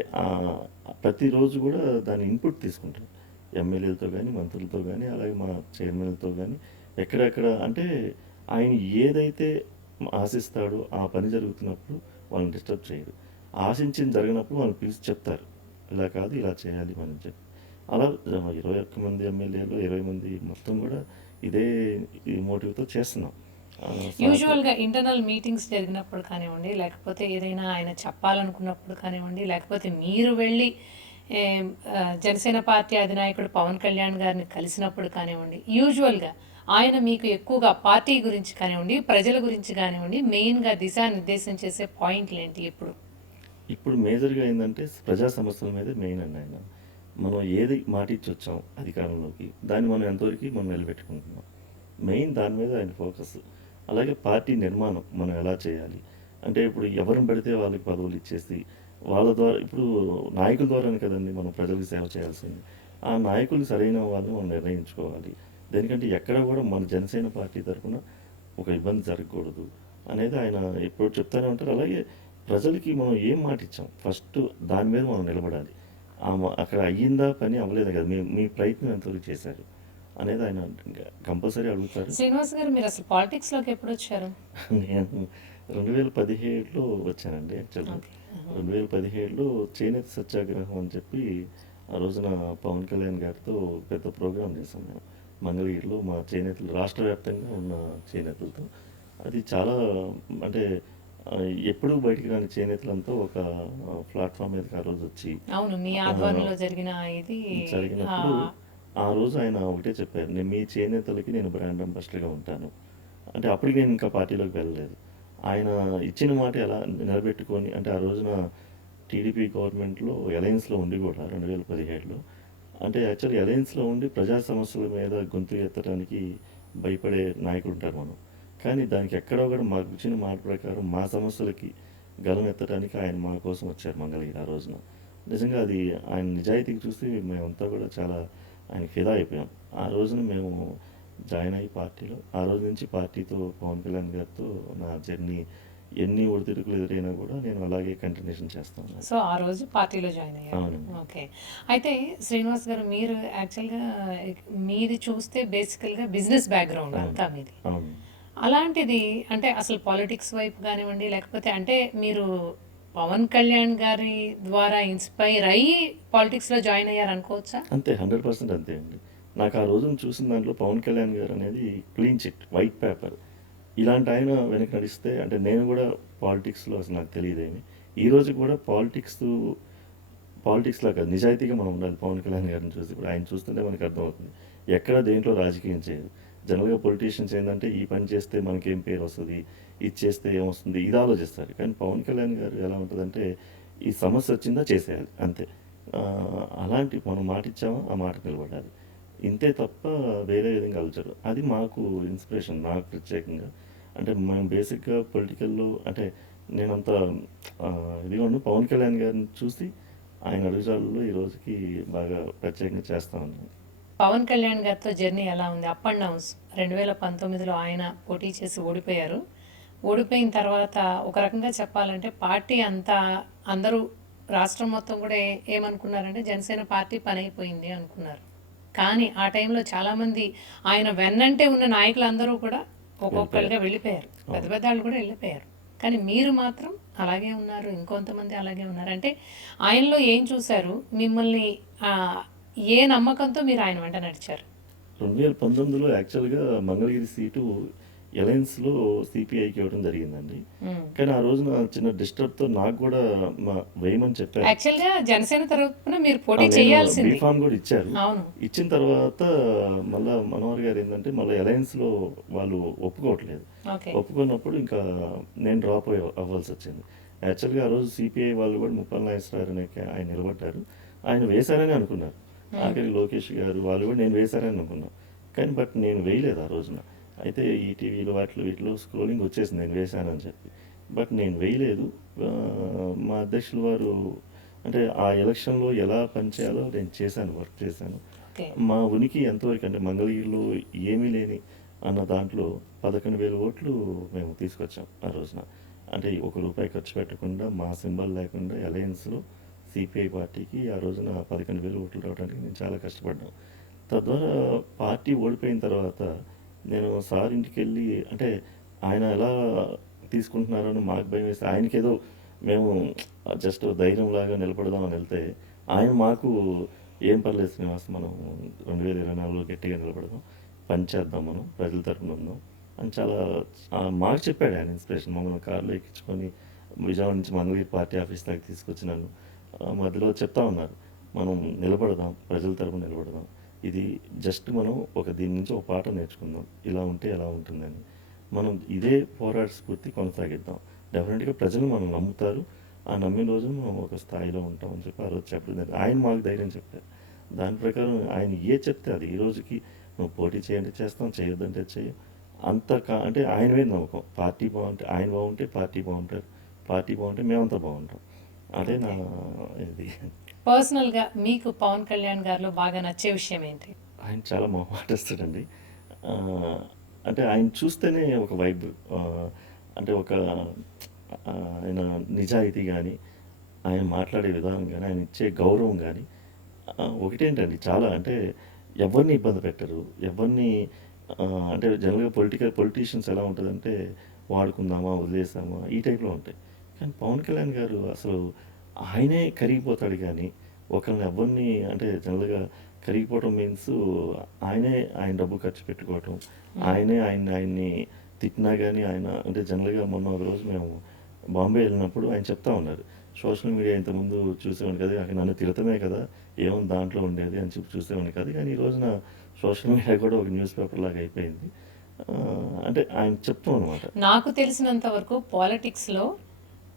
ప్రతిరోజు కూడా దాని ఇన్పుట్ తీసుకుంటారు ఎమ్మెల్యేలతో కానీ మంత్రులతో కానీ అలాగే మా చైర్మన్లతో కానీ. ఎక్కడెక్కడ అంటే ఆయన ఏదైతే ఆశిస్తాడో ఆ పని జరుగుతున్నప్పుడు వాళ్ళని డిస్టర్బ్ చేయడు, ఆశించింది జరిగినప్పుడు వాళ్ళు పిలిచి చెప్తారు ఇలా కాదు ఇలా చేయాలి మనం చెప్పి. అలా 21 మంది ఎమ్మెల్యేలు 20 మంది మొత్తం కూడా ఇదే ఈ మోటివ్తో చేస్తున్నాం. యూజువల్గా ఇంటర్నల్ మీటింగ్స్ జరిగినప్పుడు కానివ్వండి, లేకపోతే ఏదైనా ఆయన చెప్పాలనుకున్నప్పుడు కానివ్వండి, లేకపోతే మీరు వెళ్ళి జనసేన పార్టీ అధినాయకుడు పవన్ కళ్యాణ్ గారిని కలిసినప్పుడు కానివ్వండి, యూజువల్గా ఆయన మీకు ఎక్కువగా పార్టీ గురించి కానివ్వండి, ప్రజల గురించి కానివ్వండి, మెయిన్గా దిశానిర్దేశం చేసే పాయింట్లు ఏంటి? ఇప్పుడు మేజర్గా ఏంటంటే ప్రజా సమస్యల మీద మెయిన్ అండి. ఆయన మనం ఏది మాట ఇచ్చి వచ్చాం అధికారంలోకి, దాన్ని మనం ఎంతవరకు మనం నిలబెట్టుకుంటున్నాం, మెయిన్ దాని మీద ఆయన ఫోకస్. అలాగే పార్టీ నిర్మాణం మనం ఎలా చేయాలి అంటే ఇప్పుడు ఎవరిని పెడితే వాళ్ళకి పదవులు ఇచ్చేసి వాళ్ళ ద్వారా ఇప్పుడు నాయకుల ద్వారానే కదండి మనం ప్రజలకు సేవ చేయాల్సింది. ఆ నాయకులు సరైన వాళ్ళని మనం నిర్ణయించుకోవాలి. దేనికంటే ఎక్కడ కూడా మన జనసేన పార్టీ తరఫున ఒక ఇబ్బంది జరగకూడదు అనేది ఆయన ఎప్పుడు చెప్తానే ఉంటారు. అలాగే ప్రజలకి మనం ఏం మాట ఇచ్చాం ఫస్ట్ దాని మీద మనం నిలబడాలి. అక్కడ అయ్యిందా పని అవ్వలేదా కదా మీ ప్రయత్నం ఎంతవరకు చేశారు అనేది ఆయన కంపల్సరీ అడుగుతారు. శ్రీనివాస్ గారు మీరు అసలు పాలిటిక్స్ లోకి ఎప్పుడు వచ్చారు? నేను 2017లో వచ్చానండి యాక్చువల్గా. ఓకే. 2017లో చేనేత సత్యాగ్రహం అని చెప్పి ఆ రోజున పవన్ కళ్యాణ్ గారితో పెద్ద ప్రోగ్రాం చేశాం మేము మంగళగిరిలో మా చేనేతలు రాష్ట్ర వ్యాప్తంగా ఉన్న చేనేతలతో. అది చాలా అంటే ఆ, ఎప్పుడూ బయటికి రాని చేనేతలంతా ఒక ప్లాట్ఫామ్ మీదకి ఆ రోజు వచ్చి అవును, మీ ఆ, ఆధ్వర్యంలో జరిగిన ఇది జరిగినప్పుడు ఆ రోజు ఆయన ఒకటే చెప్పారు, నేను మీ చేనేతలకి నేను బ్రాండ్ అంబాసిడర్గా ఉంటాను. అంటే అప్పటికి నేను ఇంకా పార్టీలోకి వెళ్ళలేదు. ఆయన ఇచ్చిన మాట ఎలా నిలబెట్టుకొని అంటే ఆ రోజున టీడీపీ గవర్నమెంట్లో అలయన్స్లో ఉండి కూడా 2017లో అంటే యాక్చువల్లీ అలయన్స్లో ఉండి ప్రజా సమస్యల మీద గొంతు ఎత్తడానికి భయపడే నాయకులు ఉంటారు మనం. కానీ దానికి ఎక్కడో కూడా మాకు ఇచ్చిన మాట ప్రకారం మా సమస్యలకి గలం ఎత్తడానికి ఆయన మా కోసం వచ్చారు మంగళగిరి ఆ రోజున. నిజంగా అది ఆయన నిజాయితీకి చూసి మేమంతా కూడా చాలా ఆయన ఫిదా అయిపోయాం. ఆ రోజున మేము జాయిన్ అయ్యి పార్టీలో ఆ రోజు నుంచి పార్టీతో పవన్ కళ్యాణ్ గారితో నా జర్నీ ఎన్ని ఒడిదుడుకులు ఎదురైనా కూడా నేను అలాగే కంటిన్యూషన్ చేస్తాను. సో ఆ రోజు పార్టీలో జాయిన్ అయ్యారు. అవునండి. ఓకే. అయితే శ్రీనివాస్ గారు మీరు యాక్చువల్గా మీది చూస్తే బేసికల్గా బిజినెస్ బ్యాక్గ్రౌండ్ అవును. అంతా మీది. అవును. అలాంటిది అంటే అసలు పాలిటిక్స్ వైపు కానివ్వండి, లేకపోతే అంటే మీరు పవన్ కళ్యాణ్ గారి ద్వారా ఇన్స్పైర్ అయ్యి పాలిటిక్స్లో జాయిన్ అయ్యారు అనుకోవచ్చా? అంతే 100% అంతే అండి. నాకు ఆ రోజున చూసిన దాంట్లో పవన్ కళ్యాణ్ గారు అనేది క్లీన్ చిట్, వైట్ పేపర్. ఇలాంటి ఆయన వెనక నడిస్తే అంటే నేను కూడా పాలిటిక్స్‌లో అసలు నాకు తెలీదేమి. ఈ రోజు కూడా పాలిటిక్స్‌లా కాదు నిజాయితీగా మనం ఉండాలి పవన్ కళ్యాణ్ గారిని చూసి. ఇప్పుడు ఆయన చూస్తుంటే మనకు అర్థమవుతుంది. ఎక్కడ దేంట్లో రాజకీయం చేయరు. జనరల్‌గా పొలిటీషియన్స్ ఏందంటే ఈ పని చేస్తే మనకేం పేరు వస్తది, ఇది చేస్తే ఏమొస్తుంది ఇది ఆలోచిస్తారు. కానీ పవన్ కళ్యాణ్ గారు ఎలా ఉంటదంటే ఈ సమస్య వచ్చిందా చేసేయాలి అంతే. అలాంటి మనం మాట ఇచ్చామా ఆ మాట నిలబడాలి. ఇంతే తప్ప వేరే విధంగా ఆలోచరు. అది మాకు ఇన్స్పిరేషన్ నాకు ప్రత్యేకంగా. అంటే మేము బేసిక్‌గా పొలిటికల్‌లో అంటే నేనంత ఇదిగా ఉండను. పవన్ కళ్యాణ్ గారిని చూసి ఆయన అడుగుజాడల్లో ఈ రోజుకి బాగా ప్రత్యేకంగా చేస్తా ఉన్నాను. పవన్ కళ్యాణ్ గారితో జర్నీ ఎలా ఉంది? Up and downs. 2019లో ఆయన పోటీ చేసి ఓడిపోయారు. ఓడిపోయిన తర్వాత ఒక రకంగా చెప్పాలంటే పార్టీ అంతా అందరూ రాష్ట్రం మొత్తం కూడా ఏమనుకున్నారంటే జనసేన పార్టీ పని అయిపోయింది అనుకున్నారు. కానీ ఆ టైంలో చాలామంది ఆయన వెన్నంటే ఉన్న నాయకులందరూ కూడా ఒక్కొక్కరుగా వెళ్ళిపోయారు. పెద్ద పెద్ద వాళ్ళు కూడా వెళ్ళిపోయారు. కానీ మీరు మాత్రం అలాగే ఉన్నారు, ఇంకొంతమంది అలాగే ఉన్నారు. అంటే ఆయనలో ఏం చూశారు? మిమ్మల్ని ఏ నమ్మకంతో మీరు ఆయన వెంట నడిచారు? 2019లో యాక్చువల్‌గా మంగళగిరి సీటు అలయన్స్‌లో సిపిఐకి ఇవ్వడం జరిగిందండి. కానీ ఆ రోజున చిన్న డిస్టర్బ్‌తో నాకు కూడా వేయమని చెప్పారు. యాక్చువల్గా జనసేన తరపున మీరు పోటీ నేను చేయాల్సింది. బీఫామ్ కూడా ఇచ్చారు. అవును. ఇచ్చిన తర్వాత మళ్ళా మనోహర్ గారు ఏంటంటే మళ్ళీ అలయన్స్‌లో వాళ్ళు ఒప్పుకోవట్లేదు. ఓకే. ఒప్పుకున్నప్పుడు ఇంకా నేను డ్రాప్ అవ్వాల్సి వచ్చింది. యాక్చువల్‌గా ఆ రోజు సిపిఐ వాళ్ళు కూడా ముప్పల్ నాగేశ్వరరావు అనే ఆయన నిలబడ్డారు. ఆయన వేశారని అనుకున్నారు. ఆఖరికి లోకేష్ గారు వాళ్ళు కూడా నేను వేశారని అనుకున్నాను. కానీ బట్ నేను వేయలేదు ఆ రోజున. అయితే ఈ టీవీలో వీటిలో స్క్రోలింగ్ వచ్చేసింది నేను వేశానని చెప్పి. బట్ నేను వేయలేదు. మా అధ్యక్షులు వారు అంటే ఆ ఎలక్షన్‌లో ఎలా పనిచేయాలో నేను చేశాను, వర్క్ చేశాను. ఓకే. మా ఉనికి ఎంతవరకు అంటే మంగళగిరిలో ఏమీ లేని అన్న దాంట్లో 11,000 ఓట్లు మేము తీసుకొచ్చాం ఆ రోజున. అంటే ఒక రూపాయి ఖర్చు పెట్టకుండా మా సింబల్ లేకుండా అలయన్స్‌లో సిపిఐ పార్టీకి ఆ రోజున 11,000 ఓట్లు రావడానికి నేను చాలా కష్టపడ్డాను. తద్వారా పార్టీ ఓడిపోయిన తర్వాత నేను సార్ ఇంటికెళ్ళి అంటే ఆయన ఎలా తీసుకుంటున్నారని మాకు భయమేసి ఆయనకేదో మేము జస్ట్ ధైర్యంలాగా నిలబడదామని వెళ్తే ఆయన మాకు ఏం పర్లేదు శ్రీనివాస్ మనం 2024లో గట్టిగా నిలబడదాం, పని చేద్దాం, మనం ప్రజల తరపున ఉందాం అని చాలా మాకు చెప్పాడు ఆయన ఇన్స్పిరేషన్. మమ్మల్ని కార్లో ఎక్కించుకొని విజయవాడ నుంచి మంగళగిరి పార్టీ ఆఫీస్ దాకా తీసుకొచ్చి నన్ను మధ్యలో చెప్తా ఉన్నారు, మనం నిలబడదాం, ప్రజల తరపున నిలబడదాం, ఇది జస్ట్ మనం దీని నుంచి ఒక పాట నేర్చుకుందాం, ఇలా ఉంటే ఎలా ఉంటుందని, మనం ఇదే పోరాట స్ఫూర్తి కొనసాగిద్దాం, డెఫినెట్గా ప్రజలు మనం నమ్ముతారు, ఆ నమ్మిన రోజు మనం ఒక స్థాయిలో ఉంటామని చెప్పి ఆ రోజు చెప్పడం జరిగింది. ఆయన మాకు ధైర్యం చెప్పారు. దాని ప్రకారం ఆయన చెప్తే అది ఈ రోజుకి నువ్వు పోటీ చేయండి చేస్తాం, చేయొద్దంటే చేయం, అంటే ఆయన మీద నమ్మకం. పార్టీ బాగుంటే ఆయన బాగుంటే పార్టీ బాగుంటారు, పార్టీ బాగుంటే మేమంతా బాగుంటాం. అదే నా ఇది. పర్సనల్గా మీకు పవన్ కళ్యాణ్ గారిలో బాగా నచ్చే విషయం ఏంటి? ఆయన చాలా మొహమాటస్తుడండి. అంటే ఆయన చూస్తేనే ఒక వైబ్, అంటే ఒక ఆయన నిజాయితీ కానీ, ఆయన మాట్లాడే విధానం కానీ, ఆయన ఇచ్చే గౌరవం కానీ ఒకటేంటండి, చాలా అంటే ఎవరిని ఇబ్బంది పెట్టరు, ఎవరిని అంటే జనరల్గా పొలిటీషియన్స్ ఎలా ఉంటుందంటే వాడుకుందామా వదిలేసామా ఈ టైప్లో ఉంటాయి. కానీ పవన్ కళ్యాణ్ గారు అసలు ఆయనే కరిగిపోతాడు కానీ ఒకరిని ఎవరిని అంటే జనరల్గా కరిగిపోవడం మీన్స్ ఆయన డబ్బు ఖర్చు పెట్టుకోవటం, ఆయన్ని తిట్టినా కానీ ఆయన అంటే జనరల్గా మొన్న ఒక రోజు మేము బాంబే వెళ్ళినప్పుడు ఆయన చెప్తా ఉన్నారు, సోషల్ మీడియా ఇంతకుముందు చూసేవాడిని కదా, అక్కడ నన్ను తిడతమే కదా, ఏముంది దాంట్లో ఉండేది అని చెప్పి చూసేవాడిని కాదు, కానీ ఈ రోజున సోషల్ మీడియా కూడా ఒక న్యూస్ పేపర్ లాగా అయిపోయింది. అంటే ఆయన చెప్తాం అనమాట. నాకు తెలిసినంత వరకు పాలిటిక్స్లో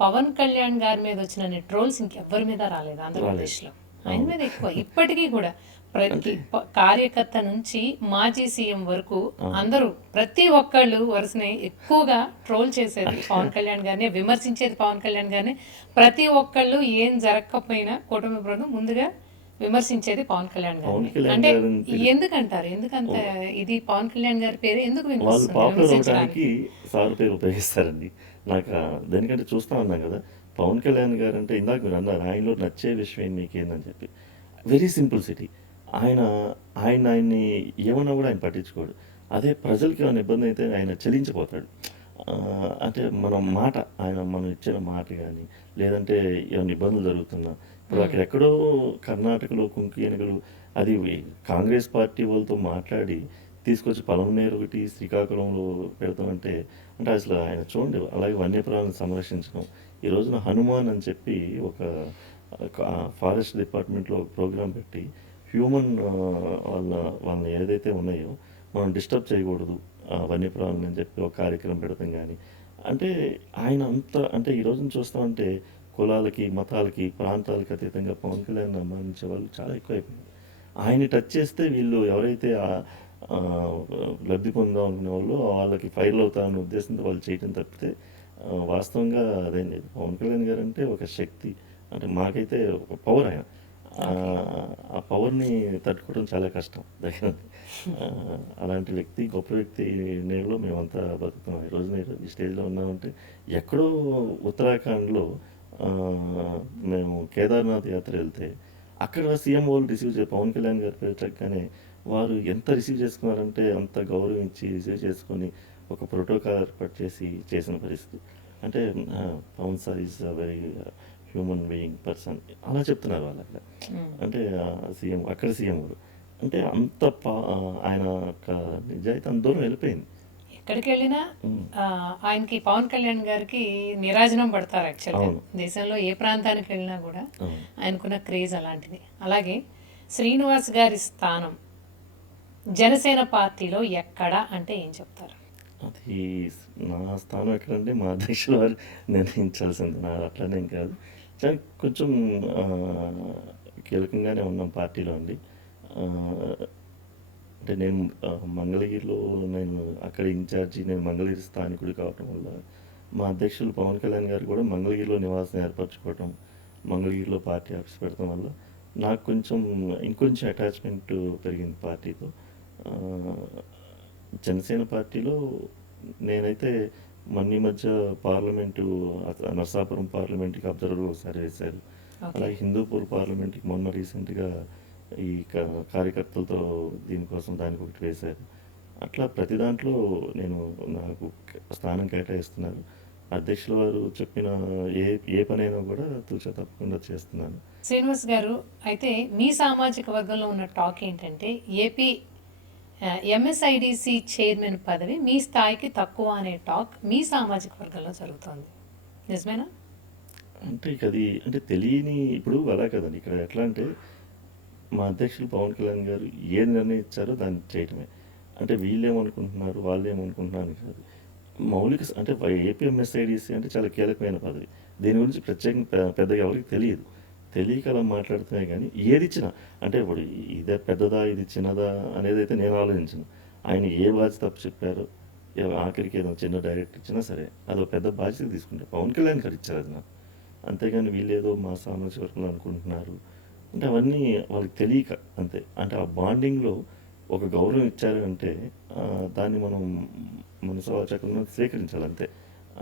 పవన్ కళ్యాణ్ గారి మీద వచ్చిన ట్రోల్స్ ఇంకెవ్వరి మీద రాలేదు ఆంధ్రప్రదేశ్లో. ఆయన మీద ఎక్కువ ఇప్పటికీ కూడా ప్రతి కార్యకర్త నుంచి మాజీ సీఎం వరకు అందరూ ప్రతి ఒక్కళ్ళు వరుసనే ఎక్కువగా ట్రోల్ చేసేది పవన్ కళ్యాణ్ గారిని, విమర్శించేది పవన్ కళ్యాణ్ గారిని. ప్రతి ఒక్కళ్ళు ఏం జరగకపోయినా కూటమి బృందం ముందుగా విమర్శించేది పవన్ కళ్యాణ్ గారిని. అంటే ఎందుకంటారు, ఎందుకంత ఇది పవన్ కళ్యాణ్ గారి పేరు ఎందుకు వాళ్ళు పాపులర్ అవడానికి సార్ పేరు ఉపయోగిస్తారండి. నాకు దానికంటే చూస్తా ఉన్నాం కదా, పవన్ కళ్యాణ్ గారు అంటే ఇందాక మీరు అన్నారు ఆయనలో నచ్చే విషయం మీకేందని చెప్పి, వెరీ సింపుల్ సిటీ. ఆయన్ని ఏమన్నా కూడా ఆయన పట్టించుకోడు. అదే ప్రజలకి ఏమైనా ఇబ్బంది అయితే ఆయన చలించిపోతాడు. అంటే మనం ఇచ్చిన మాట కానీ లేదంటే ఏమైనా ఇబ్బందులు జరుగుతున్నా, ఇప్పుడు అక్కడెక్కడో కర్ణాటకలో కుంకియనగలు అది కాంగ్రెస్ పార్టీ వాళ్ళతో మాట్లాడి తీసుకొచ్చి పలమనేరు ఒకటి శ్రీకాకుళంలో పెడతామంటే, అంటే అసలు ఆయన చూడండి అలాగే వన్యప్రాణులను సంరక్షించడం. ఈ రోజున హనుమాన్ అని చెప్పి ఒక ఫారెస్ట్ డిపార్ట్మెంట్లో ఒక ప్రోగ్రాం పెట్టి హ్యూమన్ వాళ్ళని ఏదైతే ఉన్నాయో మనం డిస్టర్బ్ చేయకూడదు వన్యప్రాణులు అని చెప్పి ఒక కార్యక్రమం పెడతాం. కానీ అంటే ఆయన అంత అంటే ఈ రోజున చూస్తామంటే కులాలకి మతాలకి ప్రాంతాలకి అతీతంగా పవన్ కళ్యాణ్ అభిమానించే వాళ్ళు చాలా ఎక్కువైపోయింది. ఆయన్ని టచ్ చేస్తే వీళ్ళు ఎవరైతే లబ్ధి పొందాం అనుకునే వాళ్ళు వాళ్ళకి ఫైల్ అవుతారనే ఉద్దేశంతో వాళ్ళు చేయటం తప్పితే వాస్తవంగా అదేం లేదు. పవన్ కళ్యాణ్ గారు అంటే ఒక శక్తి, అంటే మాకైతే ఒక పవర్ ఆయన. ఆ పవర్ని తట్టుకోవడం చాలా కష్టం దగ్గర. అలాంటి వ్యక్తి, గొప్ప వ్యక్తి నేలలో మేమంతా బతుకుతాం. ఈ రోజున ఈ స్టేజ్లో ఉన్నామంటే ఎక్కడో ఉత్తరాఖండ్లో మేము కేదార్నాథ్ యాత్ర వెళ్తే అక్కడ సీఎం వాళ్ళు పవన్ కళ్యాణ్ గారి పేరు చక్కగానే వారు ఎంత రిసీవ్ చేసుకున్నారంటే అంత గౌరవించి రిసీవ్ చేసుకొని ఒక ప్రోటోకాల్ ఏర్పాటు చేసిన పరిస్థితి. అంటే Pawan sir is a very human being person అలా చెప్తున్నారు వాళ్ళు అక్కడ. అంటే అక్కడ సీఎం గారు అంటే అంత ఆయన యొక్క నిజాయితీ అంత దూరం వెళ్ళిపోయింది. ఎక్కడికి వెళ్ళినా ఆయనకి పవన్ కళ్యాణ్ గారికి నిరాజనం పడతారు యాక్చువల్గా. దేశంలో ఏ ప్రాంతానికి వెళ్ళినా కూడా ఆయనకున్న క్రేజ్ అలాంటిది. అలాగే శ్రీనివాస్ గారి స్థానం జనసేన పార్టీలో ఎక్కడ అంటే ఏం చెప్తారు? అది నా స్థానం ఎక్కడంటే మా అధ్యక్షుల వారు నిర్ణయించాల్సింది, నా అట్లనేం కాదు. కానీ కొంచెం కీలకంగానే ఉన్నాం పార్టీలో అండి. అంటే నేను మంగళగిరిలో అక్కడ ఇన్ఛార్జి, నేను మంగళగిరి స్థానికుడు కావటం వల్ల మా అధ్యక్షులు పవన్ కళ్యాణ్ గారు కూడా మంగళగిరిలో నివాసం ఏర్పరచుకోవటం, మంగళగిరిలో పార్టీ ఆఫీస్ పెడతాం వల్ల నాకు ఇంకొంచెం అటాచ్మెంట్ పెరిగింది పార్టీతో. జనసేన పార్టీలో నేనైతే ఈ మధ్య పార్లమెంటు నర్సాపురం పార్లమెంట్కి అబ్జర్వర్గా ఒకసారి వేశారు. అలాగే హిందూపూర్ పార్లమెంట్కి మొన్న రీసెంట్గా ఈ కార్యకర్తలతో దానికి ఒకటి వేశారు. అట్లా ప్రతి దాంట్లో నాకు స్థానం కేటాయిస్తున్నారు. అధ్యక్షుల వారు చెప్పిన ఏ పనైనా కూడా తూచా తప్పకుండా చేస్తున్నాను. శ్రీనివాస్ గారు, అయితే మీ సామాజిక వర్గంలో ఉన్న టాక్ ఏంటంటే ఏపీ ఎంఎస్ఐడిసి చైర్మన్ పదవి మీ స్థాయికి తక్కువ అనే టాక్ మీ సామాజిక వర్గంలో జరుగుతుంది, నిజమేనా? అంటే అది అంటే తెలియని ఇప్పుడు అలా కదండి. ఇక్కడ ఎట్లా అంటే మా అధ్యక్షులు పవన్ కళ్యాణ్ గారు ఏది నిర్ణయించారో దాన్ని చేయటమే. అంటే వీళ్ళేమనుకుంటున్నారు వాళ్ళేమనుకుంటున్నారు కాదు. అంటే ఏపీ ఎంఎస్ఐడిసి అంటే చాలా కీలకమైన పదవి. దీని గురించి ప్రత్యేకంగా పెద్దగా ఎవరికి తెలియక అలా మాట్లాడుతున్నాయి. కానీ ఏది ఇచ్చినా అంటే ఇప్పుడు ఇదే పెద్దదా ఇది చిన్నదా అనేది అయితే నేను ఆలోచించను. ఆయన ఏ బాధ్యత తప్పు చెప్పారో ఆఖరికి ఏదో చిన్న డైరెక్ట్ ఇచ్చినా సరే అదో పెద్ద బాధ్యత తీసుకుంటారు. పవన్ కళ్యాణ్ గారు ఇచ్చారు అది నాకు. అంతేగాని వీళ్ళేదో మా సామాజిక వర్గంలో అనుకుంటున్నారు అంటే అవన్నీ వాళ్ళకి తెలియక అంతే. అంటే ఆ బాండింగ్లో ఒక గౌరవం ఇచ్చారు అంటే దాన్ని మనం మనసువాచకంగా స్వీకరించాలి అంతే.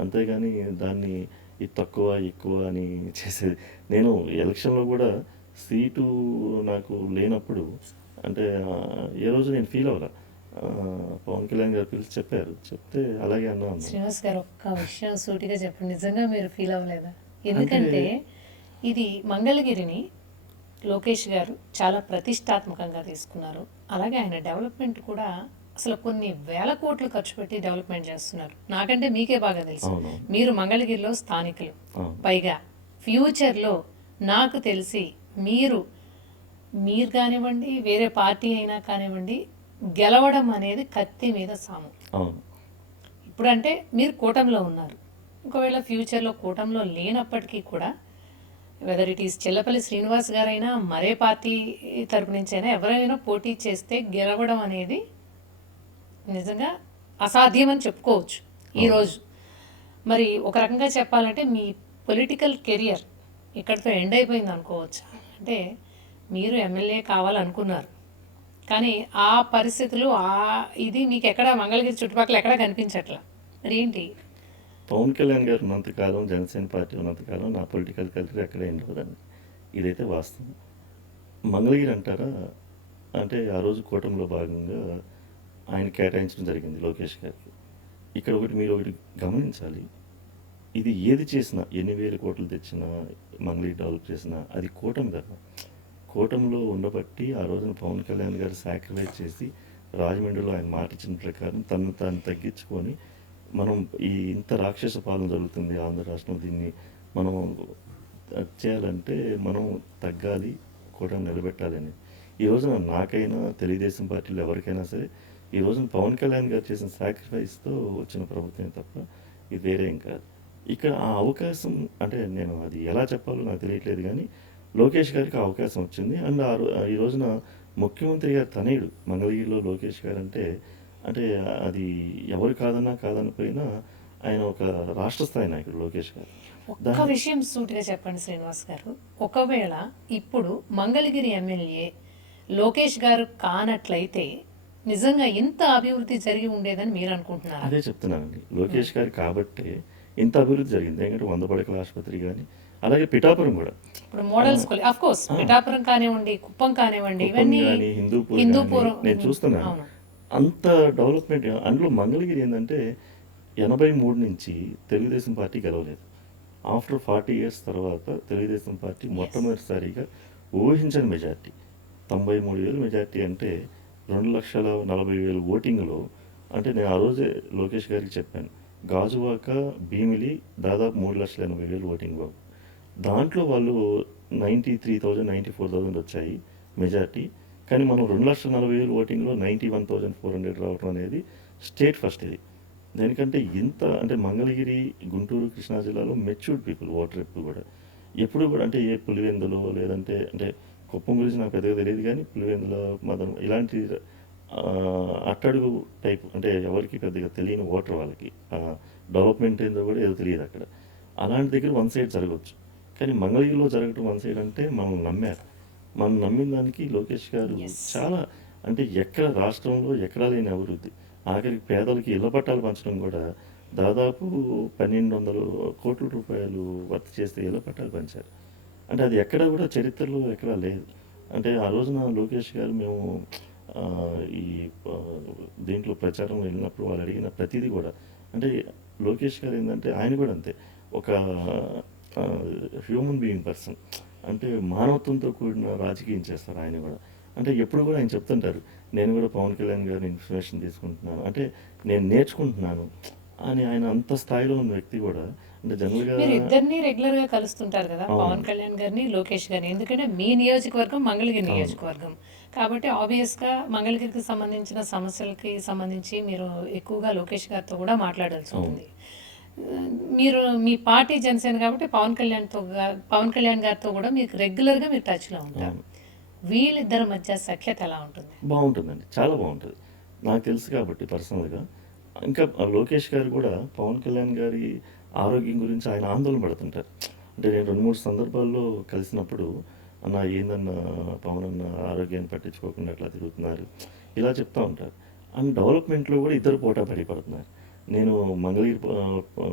అంతేగాని దాన్ని ఇది తక్కువ ఎక్కువ అని చేసేది. నేను ఎలక్షన్లో కూడా సీటు నాకు లేనప్పుడు అంటే ఏ రోజు నేను ఫీల్ అవ్వలా. పవన్ కళ్యాణ్ గారు పిలిచి చెప్పారు. చెప్తే అలాగే అన్నాను. శ్రీనివాస్ గారు ఒక్క విషయం సూటిగా చెప్పండి, నిజంగా మీరు ఫీల్ అవ్వలేదా? ఎందుకంటే ఇది మంగళగిరిని లోకేష్ గారు చాలా ప్రతిష్టాత్మకంగా తీసుకున్నారు. అలాగే ఆయన డెవలప్మెంట్ కూడా అసలు కొన్ని వేల కోట్లు ఖర్చు పెట్టి డెవలప్మెంట్ చేస్తున్నారు. నాకంటే మీకే బాగా తెలుసు, మీరు మంగళగిరిలో స్థానికులు. పైగా ఫ్యూచర్లో నాకు తెలిసి మీరు కానివ్వండి, వేరే పార్టీ అయినా కానివ్వండి, గెలవడం అనేది కత్తి మీద సాము. ఇప్పుడంటే మీరు కూటమిలో ఉన్నారు, ఒకవేళ ఫ్యూచర్లో కూటమిలో లేనప్పటికీ కూడా whether it is Chellapalli Srinivas గారైనా మరే పార్టీ తరపు నుంచి అయినా ఎవరైనా పోటీ చేస్తే గెలవడం అనేది నిజంగా అసాధ్యం అని చెప్పుకోవచ్చు ఈరోజు. మరి ఒక రకంగా చెప్పాలంటే మీ పొలిటికల్ కెరియర్ ఇక్కడితో ఎండ్ అయిపోయింది అనుకోవచ్చు. అంటే మీరు ఎమ్మెల్యే కావాలనుకున్నారు, కానీ ఆ పరిస్థితులు ఇది మీకు ఎక్కడ మంగళగిరి చుట్టుపక్కల ఎక్కడ కనిపించట్లా. మరి ఏంటి? పవన్ కళ్యాణ్ గారు ఉన్నంతకాలం, జనసేన పార్టీ ఉన్నంతకాలం నా పొలిటికల్ కెరీర్ ఎక్కడే ఉండదండి. ఇదైతే వాస్తవం. మంగళగిరి అంటారా అంటే ఆ రోజు కూటమిలో భాగంగా ఆయన కేటాయించడం జరిగింది లోకేష్ గారికి. ఇక్కడ మీరు ఒకటి గమనించాలి, ఇది ఏది చేసినా, ఎన్ని వేల కోట్లు తెచ్చినా, మంగళగిరి డెవలప్ చేసినా అది కూటమి కదా. కూటమిలో ఉండబట్టి ఆ రోజున పవన్ కళ్యాణ్ గారు సాక్రిఫైస్ చేసి రాజమండ్రిలో ఆయన మాట ఇచ్చిన ప్రకారం తను తాను తగ్గించుకొని మనం ఇంత రాక్షస పాలన జరుగుతుంది ఆంధ్ర రాష్ట్రంలో, దీన్ని మనం చేయాలంటే మనం తగ్గాలి, కూటమి నిలబెట్టాలని. ఈ రోజున నాకైనా తెలుగుదేశం పార్టీలో ఎవరికైనా సరే ఈ రోజున పవన్ కళ్యాణ్ గారు చేసిన సాక్రిఫైస్తో వచ్చిన ప్రభుత్వం తప్ప ఇది వేరే ఏం కాదు. ఇక్కడ ఆ అవకాశం అంటే నేను అది ఎలా చెప్పాలో నాకు తెలియట్లేదు, కానీ లోకేష్ గారికి అవకాశం వచ్చింది. అండ్ ఈ రోజున ముఖ్యమంత్రి గారు తనయుడు మంగళగిరిలో లోకేష్ గారు అంటే అది ఎవరు కాదనపోయినా ఆయన ఒక రాష్ట్ర స్థాయి నాయకుడు లోకేష్ గారు. ఒక్క విషయం సూటిగా చెప్పండి శ్రీనివాస్ గారు, ఒకవేళ ఇప్పుడు మంగళగిరి ఎమ్మెల్యే లోకేష్ గారు కానట్లయితే నిజంగా ఇంత అభివృద్ధి జరిగి ఉండేదని మీరు అనుకుంటున్నారు? అదే చెప్తున్నానండి, లోకేష్ గారు కాబట్టి ఇంత అభివృద్ధి జరిగింది. ఎందుకంటే 100 పడకల ఆసుపత్రి కానీ, అలాగే పిఠాపురం కూడా ఇప్పుడు model school, of course Pithapuram కానివ్వండి, కుప్పం కానివ్వండి, ఇవన్నీ హిందూపూర్ నేను చూస్తున్నాను. అంత డెవలప్మెంట్. అందులో మంగళగిరి ఏంటంటే 83 నుంచి తెలుగుదేశం పార్టీ గెలవలేదు. ఆఫ్టర్ 40 years తర్వాత తెలుగుదేశం పార్టీ మొట్టమొదటిసారిగా ఊహించని మెజార్టీ 93,000 మెజార్టీ అంటే 2,40,000 ఓటింగ్లో. అంటే నేను ఆ రోజే లోకేష్ గారికి చెప్పాను, గాజువాక భీమిలి దాదాపు 3,80,000 ఓటింగ్ బాబు. దాంట్లో వాళ్ళు 93,000 94,000 వచ్చాయి మెజార్టీ. కానీ మనం 2,40,000 ఓటింగ్లో 91,400 రావడం అనేది స్టేట్ ఫస్ట్. ఇది దేనికంటే ఇంత అంటే మంగళగిరి, గుంటూరు, కృష్ణా జిల్లాలో మెచ్యూర్డ్ పీపుల్ ఓటర్ ఎప్పుడు కూడా ఎప్పుడు కూడా అంటే ఏ పులివెందులో లేదంటే అంటే కుప్పం గురించి నాకు పెద్దగా తెలియదు, కానీ పులివెందుల మదన ఇలాంటి అట్టడుగు టైప్ అంటే ఎవరికి పెద్దగా తెలియని ఓటర్, వాళ్ళకి డెవలప్మెంట్ ఏందో కూడా ఏదో తెలియదు అక్కడ. అలాంటి దగ్గర వన్ సైడ్ జరగవచ్చు, కానీ మంగళగిరిలో జరగటం వన్ సైడ్ అంటే మనం నమ్మారు. మనం నమ్మిన దానికి లోకేష్ గారు చాలా అంటే ఎక్కడ రాష్ట్రంలో ఎక్కడా లేని అభివృద్ధి, ఆఖరికి పేదలకి ఇళ్ల పట్టాలు పంచడం కూడా దాదాపు 1,200 కోట్ల రూపాయలు వర్త్ చేస్తే ఇళ్ల పట్టాలు పంచారు. అంటే అది ఎక్కడా కూడా చరిత్రలో ఎక్కడా లేదు. అంటే ఆ రోజున లోకేష్ గారు మేము ఈ దీంట్లో ప్రచారం వెళ్ళినప్పుడు వాళ్ళు అడిగిన ప్రతిదీ కూడా అంటే లోకేష్ గారు ఏంటంటే ఆయన కూడా అంతే ఒక హ్యూమన్ బీయింగ్ పర్సన్, అంటే మానవత్వంతో కూడిన రాజకీయం చేస్తారు ఆయన కూడా. అంటే ఎప్పుడు కూడా ఆయన చెప్తుంటారు, నేను కూడా పవన్ కళ్యాణ్ గారిని ఇన్ఫర్మేషన్ తీసుకుంటున్నాను, అంటే నేను నేర్చుకుంటున్నాను అని. ఆయన అంత స్థాయిలో ఉన్న వ్యక్తి కూడా అంటే జనరల్గా మీరు ఇద్దరిని రెగ్యులర్ గా కలుస్తుంటారు కదా, పవన్ కళ్యాణ్ గారిని, లోకేష్ గారిని. ఎందుకంటే మీ నియోజకవర్గం మంగళగిరి నియోజకవర్గం కాబట్టి ఆబ్వియస్ గా మంగళగిరికి సంబంధించిన సమస్యలకి సంబంధించి మీరు ఎక్కువగా లోకేష్ గారితో కూడా మాట్లాడాల్సి ఉంటుంది. మీరు మీ పార్టీ జనసేన కాబట్టి పవన్ కళ్యాణ్ గారితో కూడా మీకు రెగ్యులర్ గా మీరు టచ్ లో ఉంటారు. వీళ్ళిద్దరి మధ్య సఖ్యత ఎలా ఉంటుంది? బాగుంటుందండి, చాలా బాగుంటుంది. నాకు తెలుసు కాబట్టి పర్సనల్గా ఇంకా లోకేష్ గారు కూడా పవన్ కళ్యాణ్ గారి ఆరోగ్యం గురించి ఆయన ఆందోళన పడుతుంటారు. అంటే నేను 2, 3 సందర్భాల్లో కలిసినప్పుడు, "అన్న ఏందన్నా పవన్ అన్న ఆరోగ్యాన్ని పట్టించుకోకుండా అట్లా తిరుగుతున్నారు" ఇలా చెప్తా ఉంటారు. అండ్ డెవలప్‌మెంట్‌లో కూడా ఇద్దరు పోటాపోటీ పడుతున్నారు. నేను మంగళగిరి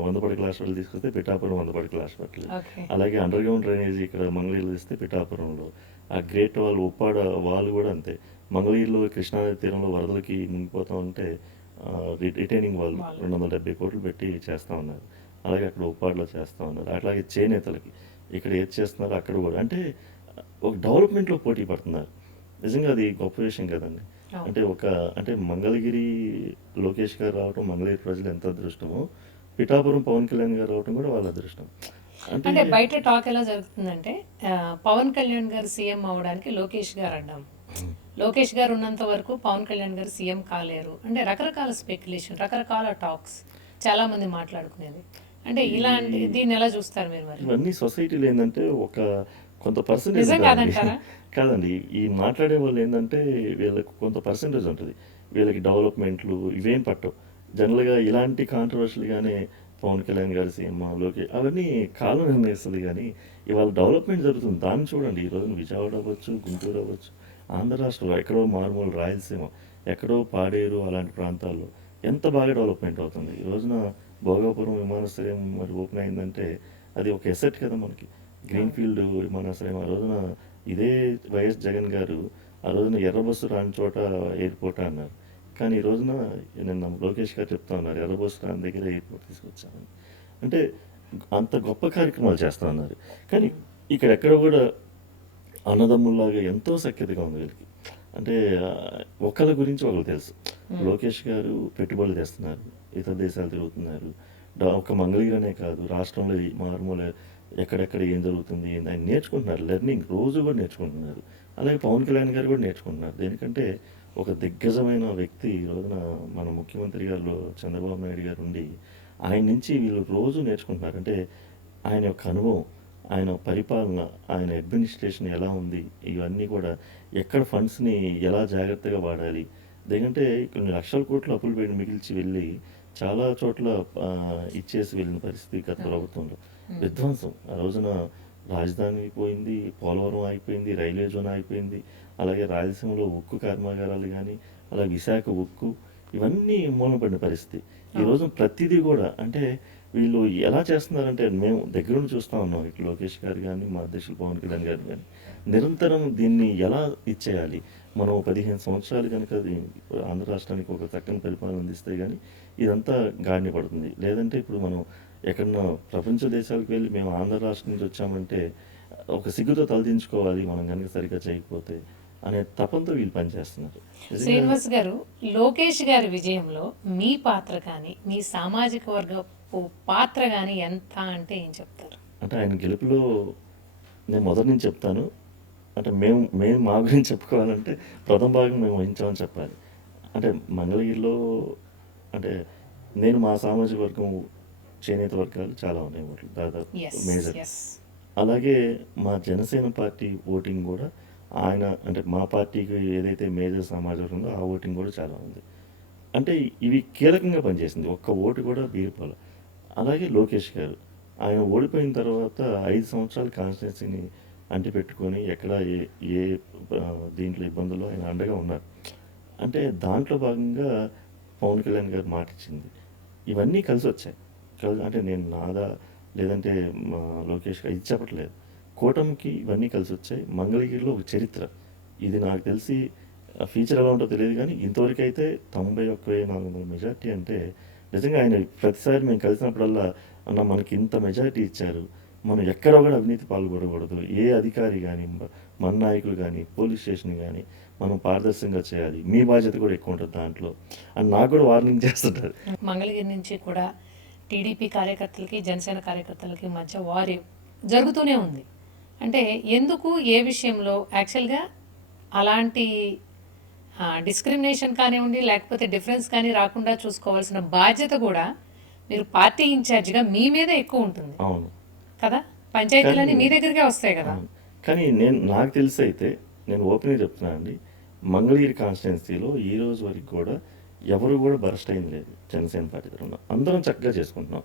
100 పడకల హాస్పిటల్ తీసుకొస్తే పిఠాపురం 100 పడకల హాస్పిటల్. ఓకే. అలాగే అండర్ గ్రౌండ్ డ్రైనేజీ ఇక్కడ మంగళగిరిలో తీస్తే పిఠాపురంలో. ఆ గ్రేట్ వాల్ ఉప్పాడ వాల్ కూడా అంతే. మంగళగిరిలో కృష్ణానది తీరంలో వరదలకి మునిగిపోతా ఉంటే రిటైనింగ్ వాల్ 270 కోట్లు పెట్టి చేస్తూ ఉన్నారు. అలాగే అక్కడ ఉప్పాడలో చేస్తూ ఉన్నారు. అట్లాగే చేనేతలకి ఇక్కడ ఏది చేస్తున్నారో అక్కడ కూడా అంటే ఒక డెవలప్మెంట్లో పోటీ పడుతున్నారు. నిజంగా అది గొప్ప విషయం కదండి. అవును. అంటే అంటే మంగళగిరి లోకేష్ గారు రావటం మంగళగిరి ప్రజలు ఎంత అదృష్టమో, పిఠాపురం పవన్ కళ్యాణ్ గారు రావటం కూడా వాళ్ళ అదృష్టం. అంటే అంటే బయట టాక్ ఎలా జరుగుతుందంటే పవన్ కళ్యాణ్ గారు సీఎం అవడానికి లోకేష్ గారు అడ్డం, లోకేష్ గారు ఉన్నంత వరకు పవన్ కళ్యాణ్ గారు సీఎం కాలేరు అంటే రకరకాల స్పెక్యులేషన్, రకరకాల టాక్స్ చాలా మంది మాట్లాడుకునేది. అంటే ఇలాంటి దీన్ని ఎలా చూస్తారు మీరు మరి? ఇవన్నీ సొసైటీలో ఏంటంటే కొంత పర్సెంటేజ్ నిజం ఉంటుందండి. కాదంటారా? కాదండి, ఈ మాట్లాడే వాళ్ళు ఏంటంటే వీళ్ళకి కొంత పర్సెంటేజ్ ఉంటుంది. వీళ్ళకి డెవలప్మెంట్లు ఇవేం పట్టవు. జనరల్గా ఇలాంటి కాంట్రవర్షియల్గానే పవన్ కళ్యాణ్ గారి సీఎం లోకేష్ అవన్నీ కాలం నిర్ణయిస్తుంది. కానీ ఇవాళ డెవలప్మెంట్ జరుగుతుంది. దాన్ని చూడండి, ఈ రోజున విజయవాడ అవ్వచ్చు, గుంటూరు అవ్వచ్చు, ఆంధ్ర రాష్ట్రంలో ఎక్కడో మారుమూల రాయలసీమ, ఎక్కడో పాడేరు అలాంటి ప్రాంతాల్లో ఎంత బాగా డెవలప్మెంట్ అవుతుంది. ఈ రోజున భోగాపురం విమానాశ్రయం మరి ఓపెన్ అయిందంటే అది ఒక ఎసెట్ కదా మనకి. గ్రీన్ఫీల్డ్ విమానాశ్రయం ఆ రోజున ఇదే వైఎస్ జగన్ గారు ఆ రోజున ఎర్ర బస్సు రాని చోట ఎయిర్పోర్ట్ అన్నారు. కానీ ఈ రోజున నిన్న లోకేష్ గారు చెప్తా ఉన్నారు, ఎర్ర బస్సు రాని దగ్గర ఎయిర్పోర్ట్ తీసుకొచ్చామని. అంటే అంత గొప్ప కార్యక్రమాలు చేస్తూ ఉన్నారు. కానీ ఇక్కడ ఎక్కడ కూడా అన్నదమ్ముల్లాగా ఎంతో సఖ్యతగా ఉంది వీళ్ళకి. అంటే ఒకళ్ళ గురించి ఒకరు తెలుసు. లోకేష్ గారు పెట్టుబడులు తెస్తున్నారు, ఇతర దేశాలు తిరుగుతున్నారు. ఒక్క మంగళగిరనే కాదు, రాష్ట్రంలో ఈ మారుమూల ఎక్కడెక్కడ ఏం జరుగుతుంది ఏంది ఆయన నేర్చుకుంటున్నారు. లెర్నింగ్ రోజు కూడా నేర్చుకుంటున్నారు. అలాగే పవన్ కళ్యాణ్ గారు కూడా నేర్చుకుంటున్నారు. దేనికంటే ఒక దిగ్గజమైన వ్యక్తి ఈ రోజున మన ముఖ్యమంత్రి గారు చంద్రబాబు నాయుడు గారు ఉండి ఆయన నుంచి వీళ్ళు రోజు నేర్చుకుంటున్నారు. అంటే ఆయన యొక్క అనుభవం, ఆయన పరిపాలన, ఆయన అడ్మినిస్ట్రేషన్ ఎలా ఉంది, ఇవన్నీ కూడా ఎక్కడ ఫండ్స్ని ఎలా జాగ్రత్తగా వాడాలి. ఎందుకంటే కొన్ని లక్షల కోట్లు అప్పులు పెట్టి మిగిల్చి వెళ్ళి చాలా చోట్ల ఇచ్చేసి వెళ్ళిన పరిస్థితి గత ప్రభుత్వంలో. విధ్వంసం ఆ రోజున రాజధాని పోయింది, పోలవరం ఆగిపోయింది, రైల్వే జోన్ ఆగిపోయింది, అలాగే రాయలసీమలో ఉక్కు కర్మాగారాలు కానీ, అలాగే విశాఖ ఉక్కు, ఇవన్నీ మూలపడిన పరిస్థితి. ఈ రోజు ప్రతిదీ కూడా అంటే వీళ్ళు ఎలా చేస్తున్నారంటే మేము దగ్గరుండి చూస్తూ ఉన్నాం. ఇటు లోకేష్ గారు కానీ, మా అధ్యక్షులు పవన్ కళ్యాణ్ గారు కానీ నిరంతరం దీన్ని ఎలా ఇచ్చేయాలి. మనం 15 సంవత్సరాలు కనుక ఆంధ్ర రాష్ట్రానికి ఒక చక్కని పరిపాలన అందిస్తే కానీ ఇదంతా గాడిన పడుతుంది. లేదంటే ఇప్పుడు మనం ఎక్కడన్నా ప్రపంచ దేశాలకు వెళ్ళి మేము ఆంధ్ర రాష్ట్రం నుంచి వచ్చామంటే ఒక సిగ్గుతో తలదించుకోవాలి మనం కనుక సరిగ్గా చేయకపోతే అనే తపంతో వీళ్ళు పనిచేస్తున్నారు. నిజంగా శ్రీనివాస్ గారు, లోకేష్ గారి విజయంలో మీ పాత్ర కానీ మీ సామాజిక వర్గపు పాత్ర కానీ ఎంత అంటే ఏం చెప్తారు? అంటే ఆయన గెలుపులో నేను మొదటి నుంచి చెప్తాను. అంటే మేము మా గురించి చెప్పుకోవాలంటే ప్రథమ భాగం మేము వహించామని చెప్పాలి. అంటే మంగళగిరిలో అంటే నేను మా సామాజిక వర్గం చేనేత వర్గాలు చాలా ఉన్నాయి ఓట్లు దాదాపు ఎస్, మేజర్. ఎస్. అలాగే మా జనసేన పార్టీ ఓటింగ్ కూడా ఆయన అంటే మా పార్టీకి ఏదైతే మేజర్ సమాజం ఉందో ఆ ఓటింగ్ కూడా చాలా ఉంది. అంటే ఇవి కీలకంగా పనిచేసింది. ఒక్క ఓటు కూడా బీరిపోల. అలాగే లోకేష్ గారు ఆయన ఓడిపోయిన తర్వాత 5 సంవత్సరాలు కాన్స్టిట్యున్సీని అంటిపెట్టుకొని ఎక్కడ ఏ ఏ దీంట్లో ఇబ్బందుల్లో ఆయన అండగా ఉన్నారు. అంటే దాంట్లో భాగంగా పవన్ కళ్యాణ్ గారు మాట ఇచ్చింది. ఇవన్నీ కలిసి వచ్చాయి. అంటే నేను నాదా లేదంటే మా లోకేష్ గారు ఇది చెప్పట్లేదు. కూటమికి ఇవన్నీ కలిసి వచ్చాయి. మంగళగిరిలో ఒక చరిత్ర ఇది నాకు తెలిసి ఫ్యూచర్ ఎలా ఉంటుందో తెలియదు కానీ ఇంతవరకు అయితే 91,400 మెజార్టీ అంటే నిజంగా ఆయన ప్రతిసారి మేము కలిసినప్పుడల్లా అన్న మనకి ఇంత మెజార్టీ ఇచ్చారు, మనం ఎక్కడ కూడా అవినీతి పాల్గొనకూడదు, ఏ అధికారి కానీ మన నాయకులు కానీ పోలీస్ స్టేషన్ కానీ మనం పారదర్శకంగా చేయాలి, మీ బాధ్యత కూడా ఎక్కువ ఉంటుంది దాంట్లో అని నాకు కూడా వార్నింగ్ చేస్తుంటారు. మంగళగిరి నుంచి కూడా టీడీపీ కార్యకర్తలకి జనసేన కార్యకర్తలకి మధ్య వారి జరుగుతూనే ఉంది. అంటే ఎందుకు ఏ విషయంలో యాక్చువల్గా అలాంటి డిస్క్రిమినేషన్ కానివ్వండి లేకపోతే డిఫరెన్స్ కానీ రాకుండా చూసుకోవాల్సిన బాధ్యత కూడా మీరు పార్టీ ఇన్ఛార్జిగా మీ మీదే ఎక్కువ ఉంటుంది. అవును కదా, పంచాయతీలన్నీ మీ దగ్గరికే వస్తాయి కదా. కానీ నాకు తెలిసి అయితే నేను ఓపెన్గా చెప్తున్నాను అండి, మంగళగిరి కాన్స్టిట్యున్సీలో ఈ రోజు వరకు కూడా ఎవరు కూడా బరస్ట్ అయింది లేదు జనసేన పార్టీ తరఫున. అందరం చక్కగా చేసుకుంటున్నాం.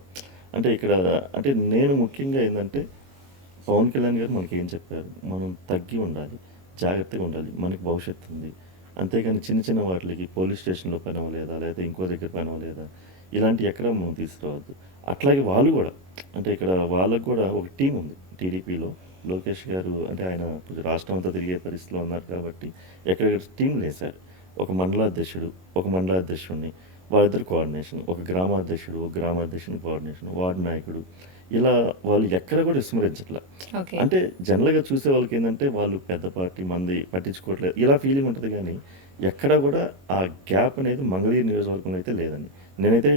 అంటే ఇక్కడ అంటే నేను ముఖ్యంగా ఏంటంటే పవన్ కళ్యాణ్ గారు మనకి ఏం చెప్పారు, మనం తగ్గి ఉండాలి, జాగ్రత్తగా ఉండాలి, మనకి భవిష్యత్తు ఉంది. అంతేగాని చిన్న చిన్న వాటికి పోలీస్ స్టేషన్లో పని అవ్వలేదా, లేదా ఇంకో దగ్గర పని అవ్వలేదా, ఇలాంటి ఎక్కడ మనం తీసుకురావద్దు. అట్లాగే వాళ్ళు కూడా అంటే ఇక్కడ వాళ్ళకు కూడా ఒక టీం ఉంది టీడీపీలో. లోకేష్ గారు అంటే ఆయన కొంచెం రాష్ట్రం అంతా తిరిగే పరిస్థితిలో ఉన్నారు కాబట్టి ఎక్కడెక్కడ టీంలు వేశారు. ఒక మండలాధ్యక్షుడు, ఒక మండలాధ్యక్షుడిని, వాళ్ళిద్దరు కోఆర్డినేషన్, ఒక గ్రామాధ్యక్షుడు, ఒక గ్రామాధ్యక్షుని కోఆర్డినేషన్, వార్డు నాయకుడు, ఇలా వాళ్ళు ఎక్కడ కూడా విస్మరించట్లా. ఓకే. అంటే జనరల్గా చూసే వాళ్ళకి ఏంటంటే వాళ్ళు పెద్ద పార్టీ మంది పట్టించుకోవట్లేదు ఇలా ఫీలింగ్ ఉంటుంది, కానీ ఎక్కడ కూడా ఆ గ్యాప్ అనేది మంగళగిరి నియోజకవర్గంలో అయితే లేదండి. నేనైతే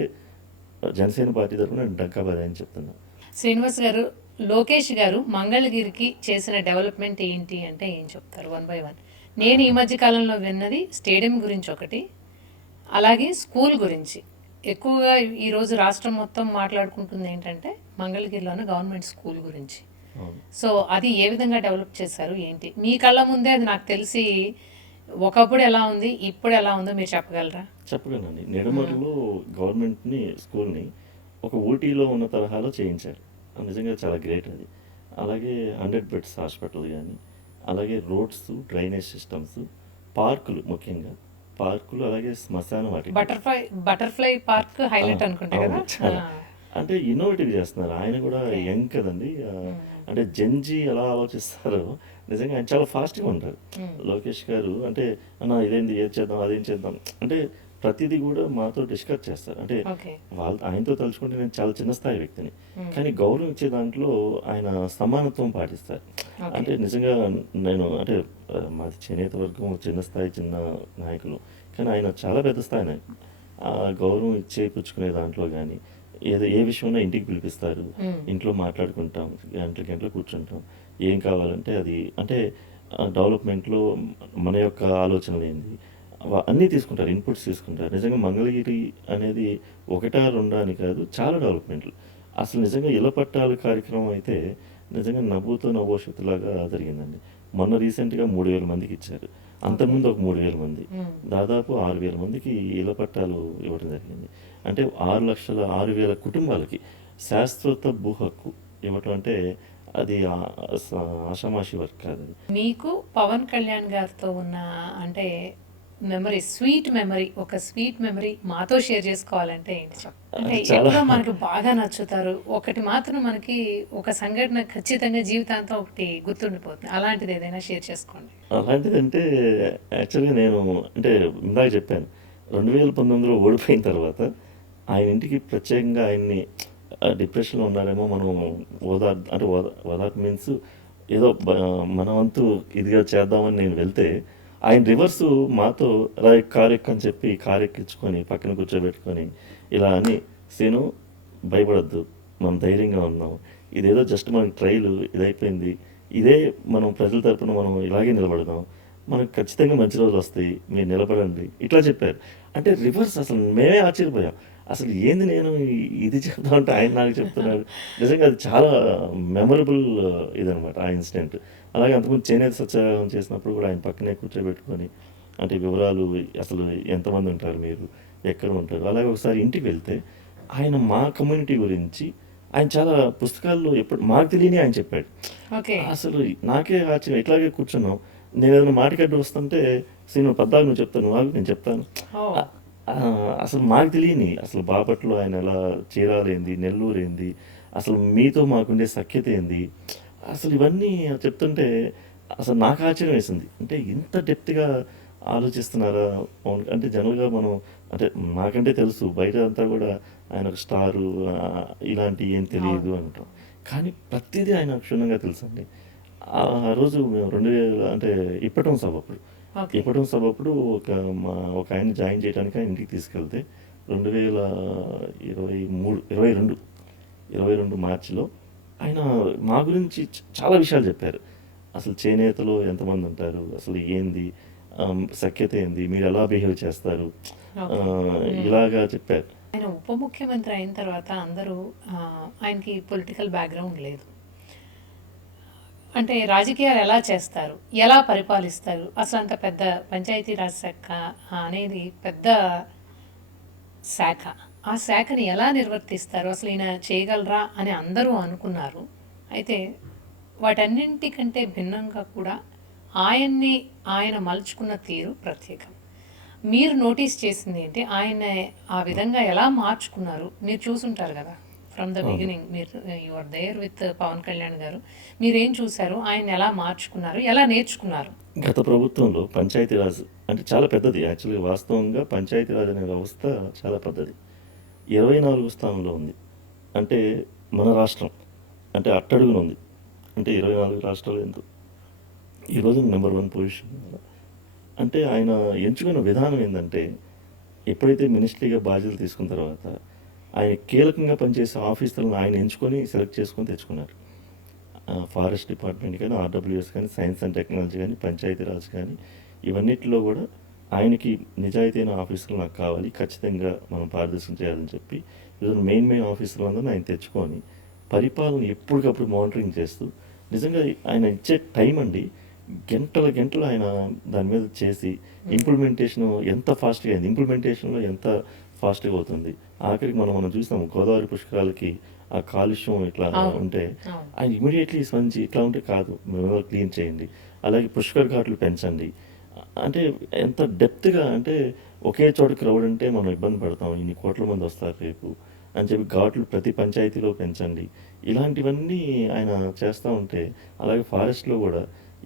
జనసేన పార్టీ తరఫున డంకాబాద్ అని చెప్తున్నా. శ్రీనివాస్ గారు, లోకేష్ గారు మంగళగిరికి చేసిన డెవలప్మెంట్ ఏంటి అంటే ఏం చెప్తారు 1 by 1? నేను ఈ మధ్య కాలంలో విన్నది స్టేడియం గురించి ఒకటి, అలాగే స్కూల్ గురించి. ఎక్కువగా ఈరోజు రాష్ట్రం మొత్తం మాట్లాడుకుంటుంది ఏంటంటే మంగళగిరిలోని గవర్నమెంట్ స్కూల్ గురించి. అవును. సో అది ఏ విధంగా డెవలప్ చేశారు ఏంటి? మీ కళ్ళ ముందే అది నాకు తెలిసి ఒకప్పుడు ఎలా ఉంది, ఇప్పుడు ఎలా ఉందో మీరు చెప్పగలరా? చెప్పగలనండి. నిడమర్లో గవర్నమెంట్ని స్కూల్ని ఒక ఊటీలో ఉన్న తరహాలో చేయించారు. అది నిజంగా చాలా గ్రేట్ అది. అలాగే 100 బెడ్స్ హాస్పిటల్ కానీ, అలాగే రోడ్స్, డ్రైనేజ్ సిస్టమ్స్, పార్కులు, ముఖ్యంగా పార్కులు, అలాగే శ్మశాన వాటిక. బటర్ఫ్లై పార్క్ హైలైట్ అనుకుంటా కదా. అవును, చాలా. అంటే ఇన్నోవేటివ్ చేస్తున్నారు. ఆయన కూడా Okay. యంగ్ కదండి. అంటే జెన్జీ ఎలా ఆలోచిస్తారో నిజంగా ఆయన చాలా ఫాస్ట్గా ఉంటారు. లోకేష్ గారు అంటే అన్న ఇదేంది, ఏది చేద్దాం, అదేం చేద్దాం అంటే ప్రతిదీ కూడా మాతో డిస్కస్ చేస్తారు. అంటే ఓకే. ఆయనతో తలుచుకుంటే నేను చాలా చిన్న స్థాయి వ్యక్తిని, కానీ గౌరవం ఇచ్చే దాంట్లో ఆయన సమానత్వం పాటిస్తారు. అంటే నిజంగా నేను అంటే మాది చేనేత వర్గం, చిన్న స్థాయి, చిన్న నాయకులు, కానీ ఆయన చాలా పెద్ద స్థాయి నాయకులు. ఆ గౌరవం ఇచ్చే పుచ్చుకునే దాంట్లో కానీ ఏ విషయంలో ఇంటికి పిలిపిస్తారు, ఇంట్లో మాట్లాడుకుంటాం, గంటలు కూర్చుంటాం, ఏం కావాలంటే అది అంటే డెవలప్మెంట్లో మన యొక్క ఆలోచనలు ఏంది అన్నీ తీసుకుంటారు, ఇన్పుట్స్ తీసుకుంటారు. నిజంగా మంగళగిరి అనేది ఒకటా రెండా అని కాదు, చాలా డెవలప్మెంట్లు. అసలు నిజంగా ఇళ్ల పట్టాలు కార్యక్రమం అయితే నిజంగా నవ్వుతో నవోషత్తులాగా జరిగిందండి. మొన్న రీసెంట్గా 3,000 మందికి ఇచ్చారు. అంతకుముందు ఒక 3,000 మంది, దాదాపు 6,000 మందికి ఇళ్ల పట్టాలు ఇవ్వడం జరిగింది. అంటే 6,06,000 కుటుంబాలకి శాశ్వత భూ హక్కు ఇవ్వటం అంటే అది ఆషామాషి వర్క్ కాదు అది. మీకు పవన్ కళ్యాణ్ గారితో ఉన్న అంటే మెమరీ, స్వీట్ మెమరీ, ఒక స్వీట్ మెమరీ మాతో షేర్ చేసుకోవాలంటే ఏంటి అంటే చాలా. ఎప్పుడో మనకి బాగా నచ్చుతారు, ఒకటి మాత్రం మనకి ఒక సంఘటన ఖచ్చితంగా జీవితాంతం ఒకటి గుర్తుండిపోతుంది, అలాంటిది ఏదైనా షేర్ చేసుకోండి. అలాంటిదంటే యాక్చువల్గా నేను అంటే ఇందాక చెప్పాను 2019లో ఓడిపోయిన తర్వాత ఆయన ఇంటికి ప్రత్యేకంగా ఆయన్ని డిప్రెషన్లో ఉన్నారేమో మనం ఓదార్పు మీన్స్ ఏదో మన వంతు ఇదిగా చేద్దామని నేను వెళ్తే ఆయన రివర్స్ మాతో అలా కారు ఎక్కని చెప్పి కారు ఎక్కించుకొని పక్కన కూర్చోబెట్టుకొని ఇలా అని సీను భయపడద్దు, మనం ధైర్యంగా ఉన్నాం, ఇదేదో జస్ట్ మనకి ట్రైల్ ఇదైపోయింది, ఇదే మనం ప్రజల తరపున మనం ఇలాగే నిలబడదాం, మనకు ఖచ్చితంగా మంచి రోజులు వస్తాయి, మీరు నిలబడండి, ఇట్లా చెప్పారు. అంటే రివర్స్ అసలు మేమే ఆశ్చర్యపోయాం. అసలు ఏంది నేను ఇది చెప్తామంటే ఆయన నాకు చెప్తున్నాడు. నిజంగా అది చాలా మెమరబుల్ ఇదనమాట ఆ ఇన్సిడెంట్. అలాగే అంతకుముందు చేనేత సత్యాగ్రహం చేసినప్పుడు కూడా ఆయన పక్కనే కూర్చోబెట్టుకొని అంటే వివరాలు అసలు ఎంతమంది ఉంటారు, మీరు ఎక్కడ ఉంటారు, అలాగే ఒకసారి ఇంటికి వెళ్తే ఆయన మా కమ్యూనిటీ గురించి ఆయన చాలా పుస్తకాల్లో ఎప్పుడు మాకు తెలియని ఆయన చెప్పాడు. ఓకే. అసలు నాకే ఆశ్చర్యం, ఇట్లాగే కూర్చున్నాం, నేను ఏదైనా మాటికడ్డు వస్తుంటే సీను పద్దాకు నువ్వు చెప్తాను, నువ్వు ఆగు, నేను చెప్తాను. అసలు మాకు తెలియని అసలు బాపట్లో ఆయన ఎలా చీరాలేంది, నెల్లూరు ఏంది, అసలు మీతో మాకుండే సఖ్యత ఏంది, అసలు ఇవన్నీ చెప్తుంటే అసలు నాకు ఆశ్చర్యం వేసింది. అంటే ఇంత డెప్త్గా ఆలోచిస్తున్నారా అంటే జనరల్గా మనం అంటే నాకంటే తెలుసు బయట అంతా కూడా ఆయన ఒక స్టారు ఇలాంటి ఏం తెలియదు అంటాం, కానీ ప్రతిదీ ఆయన క్షుణ్ణంగా తెలుసు అండి. ఆ రోజు మేము 2000 అంటే ఇప్పటం సభ అప్పుడు ఇప్పటం సభ అప్పుడు ఒక ఆయన జాయిన్ చేయడానికి ఆయన ఇంటికి తీసుకెళ్తే 2022 మార్చిలో ఆయన మా గురించి చాలా విషయాలు చెప్పారు. అసలు చేనేతలో ఎంతమంది ఉంటారు, అసలు ఏంది సఖ్యత ఏంది, మీరు ఎలా బిహేవ్ చేస్తారు, ఇలాగా చెప్పారు. ఆయన ఉప ముఖ్యమంత్రి అయిన తర్వాత అందరూ ఆయనకి పొలిటికల్ బ్యాక్గ్రౌండ్ లేదు, అంటే రాజకీయాలు ఎలా చేస్తారు, ఎలా పరిపాలిస్తారు, అసలు అంత పెద్ద పంచాయతీరాజ్ శాఖ అనేది పెద్ద శాఖ. ఆ శాఖని ఎలా నిర్వర్తిస్తారు? అసలు ఈయన చేయగలరా అని అందరూ అనుకున్నారు. అయితే వాటన్నింటికంటే భిన్నంగా కూడా ఆయన మలుచుకున్న తీరు ప్రత్యేకం. మీరు నోటీస్ చేసింది ఏంటి? ఆయన ఆ విధంగా ఎలా మార్చుకున్నారు? మీరు చూసుంటారు కదా! ఫ్రమ్ ద బిగినింగ్ మీరు you are there with Pawan Kalyan garu. మీరేం చూసారు? ఆయన్ని ఎలా మార్చుకున్నారు? ఎలా నేర్చుకున్నారు? గత ప్రభుత్వంలో పంచాయతీరాజ్ అంటే చాలా పెద్దది. యాక్చువల్‌గా వాస్తవంగా పంచాయతీరాజ్ అనే వ్యవస్థ చాలా పెద్దది. 24 స్థానంలో ఉంది. అంటే మన రాష్ట్రం అంటే అట్టడుగున ఉంది. అంటే 24 రాష్ట్రాలు ఎంతో ఈ రోజు నెంబర్ 1 పొజిషన్. అంటే ఆయన ఎంచుకున్న విధానం ఏందంటే, ఎప్పుడైతే మినిస్ట్రీగా బాధ్యతలు తీసుకున్న తర్వాత, ఆయన కీలకంగా పనిచేసే ఆఫీసర్లను ఆయన ఎంచుకొని సెలెక్ట్ చేసుకొని తెచ్చుకున్నారు. ఫారెస్ట్ డిపార్ట్మెంట్ కానీ, ఆర్డబ్ల్యూఎస్ కానీ, సైన్స్ అండ్ టెక్నాలజీ కానీ, పంచాయతీరాజ్ కానీ, ఇవన్నిటిలో కూడా ఆయనకి నిజాయితీ అయిన ఆఫీసర్లు నాకు కావాలి, ఖచ్చితంగా మనం పారదర్శకం చేయాలని చెప్పి ఈరోజు మెయిన్ ఆఫీసర్లందరినీ ఆయన తెచ్చుకొని పరిపాలన ఎప్పటికప్పుడు మానిటరింగ్ చేస్తూ, నిజంగా ఆయన ఇచ్చే టైం అండి గంటలు ఆయన దాని మీద చేసి ఇంప్లిమెంటేషన్ ఎంత ఫాస్ట్గా అయింది, ఇంప్లిమెంటేషన్లో ఎంత ఫాస్ట్గా అవుతుంది. ఆఖరికి మనం చూసాము గోదావరి పుష్కరాలకి ఆ కాలుష్యం ఇట్లా అవును. ఉంటే అవును. ఆయన ఇమీడియట్లీ స్పందించి ఇట్లా ఉంటే కాదు మేము క్లీన్ చేయండి, అలాగే పుష్కర్ ఘాట్లు పెంచండి. అంటే ఎంత డెప్త్గా అంటే ఒకే చోట క్రౌడ్ అంటే మనం ఇబ్బంది పడతాం, ఇన్ని కోట్ల మంది వస్తారు రేపు అని చెప్పి ఘాట్లు ప్రతి పంచాయతీలో పెంచండి. ఇలాంటివన్నీ ఆయన చేస్తూ ఉంటే, అలాగే ఫారెస్ట్లో కూడా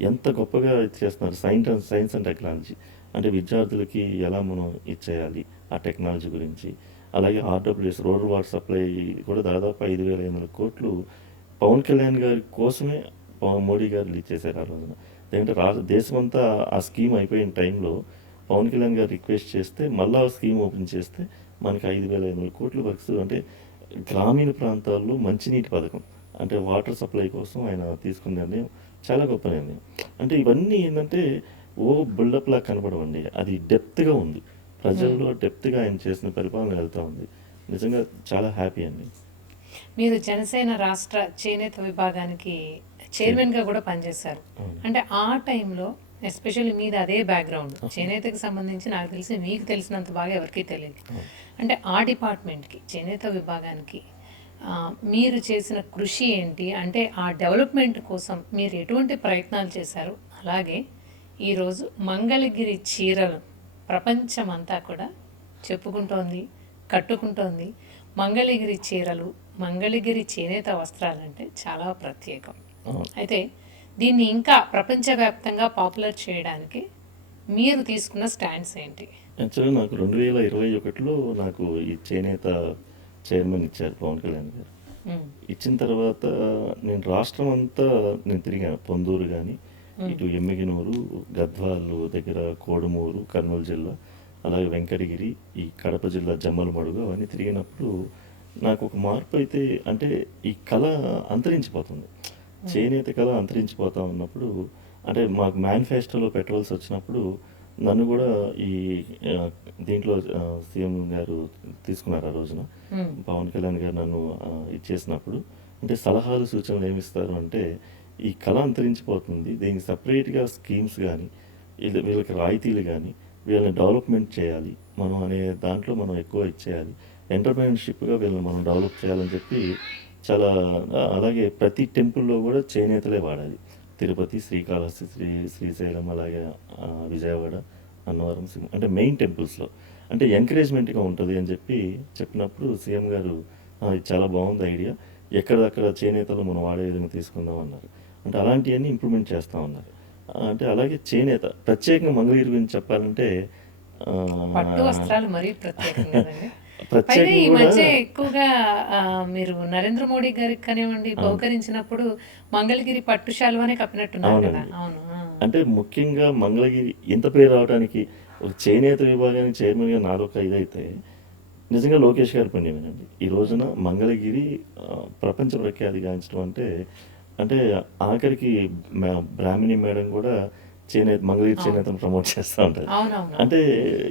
ఎంత గొప్పగా ఇది చేస్తున్నారు. సైన్స్ అండ్ టెక్నాలజీ అంటే విద్యార్థులకి ఎలా మనం ఇచ్చేయాలి ఆ టెక్నాలజీ గురించి. అలాగే ఆర్డబ్ల్యూఎస్ రూరల్ వాటర్ సప్లై కూడా దాదాపు 5,500 కోట్లు పవన్ కళ్యాణ్ గారి కోసమే మోడీ గారు రిలీజ్ చేశారు ఆ రోజున. ఎందుకంటే దేశమంతా ఆ స్కీమ్ అయిపోయిన టైంలో పవన్ కళ్యాణ్ గారు రిక్వెస్ట్ చేస్తే మళ్ళీ ఆ స్కీమ్ ఓపెన్ చేస్తే మనకి 5,500 కోట్లు వర్క్స్ అంటే గ్రామీణ ప్రాంతాల్లో మంచినీటి పథకం అంటే వాటర్ సప్లై కోసం ఆయన తీసుకున్న నిర్ణయం చాలా గొప్ప నిర్ణయం. అంటే ఇవన్నీ ఏంటంటే బిల్డప్లా కనపడవండి, అది డెప్త్గా ఉంది, ప్రజల్లో డెప్త్గా ఆయన చేసిన పరిపాలన వెళ్తూ ఉంది. నిజంగా చాలా హ్యాపీ అండి. మీరు జనసేన రాష్ట్ర చేనేత విభాగానికి చైర్మన్గా కూడా పనిచేశారు. అవును. అంటే ఆ టైంలో ఎస్పెషల్లీ మీది అదే బ్యాక్గ్రౌండ్, చేనేతకు సంబంధించి నాకు తెలిసి మీకు తెలిసినంత బాగా ఎవరికీ తెలియదు. అంటే ఆ డిపార్ట్మెంట్కి చేనేత విభాగానికి మీరు చేసిన కృషి ఏంటి? అంటే ఆ డెవలప్మెంట్ కోసం మీరు ఎటువంటి ప్రయత్నాలు చేశారు? అలాగే ఈరోజు మంగళగిరి చీరలు ప్రపంచమంతా కూడా చెప్పుకుంటోంది, కట్టుకుంటోంది. మంగళగిరి చీరలు, మంగళగిరి చేనేత వస్త్రాలంటే చాలా ప్రత్యేకం. అవును. అయితే దీన్ని ఇంకా ప్రపంచవ్యాప్తంగా పాపులర్ చేయడానికి మీరు తీసుకున్న స్టాండ్స్ ఏంటి? యాక్చువల్గా నాకు 2021లో నాకు ఈ చేనేత చైర్మన్ ఇచ్చారు పవన్ కళ్యాణ్ గారు. మ్మ్. ఇచ్చిన తర్వాత నేను రాష్ట్రం అంతా నేను తిరిగాను. పొందూరు కానీ, ఇటు ఎమ్మిగినూరు, గద్వాలు దగ్గర కోడుమూరు, కర్నూలు జిల్లా, అలాగే వెంకటగిరి, ఈ కడప జిల్లా జమ్మలమడుగు అవన్నీ తిరిగినప్పుడు నాకు ఒక మార్పు అయితే అంటే ఈ కళ అంతరించిపోతుంది, చేనేత కళ అంతరించిపోతా ఉన్నప్పుడు అంటే మాకు మేనిఫెస్టోలో పెట్టవలసి వచ్చినప్పుడు నన్ను కూడా ఈ ఆ, దీంట్లో సీఎం గారు తీసుకున్నారు ఆ రోజున. మ్మ్. పవన్ కళ్యాణ్ గారు నన్ను ఇచ్చేసినప్పుడు అంటే సలహాలు సూచనలు ఏమిస్తారు అంటే ఈ కళ అంతరించిపోతుంది, దీనికి సపరేట్గా స్కీమ్స్ కానీ వీళ్ళకి రాయితీలు కానీ వీళ్ళని డెవలప్మెంట్ చేయాలి మనం అనే దాంట్లో మనం ఎక్కువ ఇచ్చేయాలి, ఎంటర్ప్రెన్యూర్షిప్గా వీళ్ళని మనం డెవలప్ చేయాలని చెప్పి చాలా అలాగే ప్రతి టెంపుల్లో కూడా చేనేతలే వాడాలి. తిరుపతి, శ్రీకాళహస్తి, శ్రీశైలం, అలాగే విజయవాడ, అన్నవరం, అంటే మెయిన్ టెంపుల్స్లో అంటే ఎంకరేజ్మెంట్గా ఉంటుంది అని చెప్పినప్పుడు సీఎం గారు ఇది చాలా బాగుంది ఐడియా, ఎక్కడక్కడ చేనేతలు మనం వాడే విధంగా తీసుకుందాం అన్నారు. అంటే అలాంటివన్నీ ఇంప్రూవ్మెంట్ చేస్తూ ఉన్నారు. అంటే అలాగే చేనేత ప్రత్యేకంగా మంగళగిరి గురించి చెప్పాలంటే పట్టు వస్త్రాలు మరీ ప్రత్యేకం కదండి. పైగా ప్రత్యేకంగా ఈ కూడా మధ్య ఎక్కువగా మీరు నరేంద్ర మోడీ గారికి కానివ్వండి బహుకరించినప్పుడు మంగళగిరి పట్టు శాలువానే కప్పినట్టున్నారు కదా. అవునండి. అవును. అంటే ముఖ్యంగా మంగళగిరి ఇంత పేరు రావడానికి ఒక చేనేత విభాగానికి చైర్మన్గా నాదొక ఇదైతే నిజంగా లోకేష్ గారి పుణ్యమేనండి. ఈ రోజున మంగళగిరి ప్రపంచ ప్రఖ్యాతి గాంచడం అంటే అంటే ఆఖరికి బ్రాహ్మణి మేడం కూడా మంగళగిరి అవును. చేనేతను ప్రమోట్ చేస్తూ ఉంటారు. అవునవును. అంటే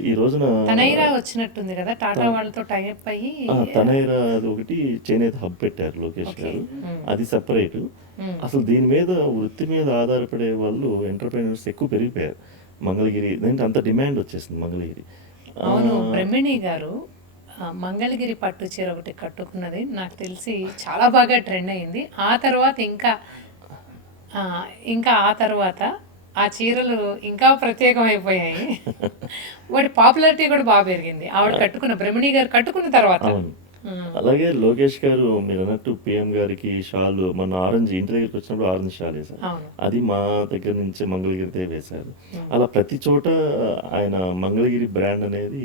ఈ రోజున తనైరా వచ్చినట్టుంది కదా, టాటా వాళ్ళతో టైఅప్ అయ్యి. తనైరా అది ఒకటి చేనేత హబ్ పెట్టారు లోకేష్ ఓకే. గారు, మ్మ్. అది సపరేట్. మ్మ్. అసలు దీని మీద వృత్తి మీద ఆధారపడే వాళ్ళు ఎంటర్ప్రెన్యూర్స్ ఎక్కువ పెరిగిపోయారు మంగళగిరి, దాంట్లో అంత డిమాండ్ వచ్చేసింది మంగళగిరి. అవును. బ్రహ్మిణి గారు మంగళగిరి పట్టు చీర ఒకటి కట్టుకున్నది నాకు తెలిసి చాలా బాగా ట్రెండ్ అయింది. ఆ తర్వాత ఆ, ఇంకా ఆ తర్వాత ఆ చీరలు ఇంకా ప్రత్యేకమైపోయాయి. వాటి పాపులారిటీ కూడా బాగా పెరిగింది. ఆవిడ కట్టుకున్న బ్రహ్మణి గారు కట్టుకున్న తర్వాత. అవును. ఉమ్, అలాగే లోకేష్ గారు మీరు అన్నట్టు పిఎం గారికి షాల్ మన ఆరెంజ్ ఇంటి దగ్గరికి వచ్చినప్పుడు ఆరెంజ్ షాల్ వేశారు. అవును. అది మా దగ్గర నుంచి మంగళగిరితే వేశారు. ఉమ్, అలా ప్రతి చోట ఆయన మంగళగిరి బ్రాండ్ అనేది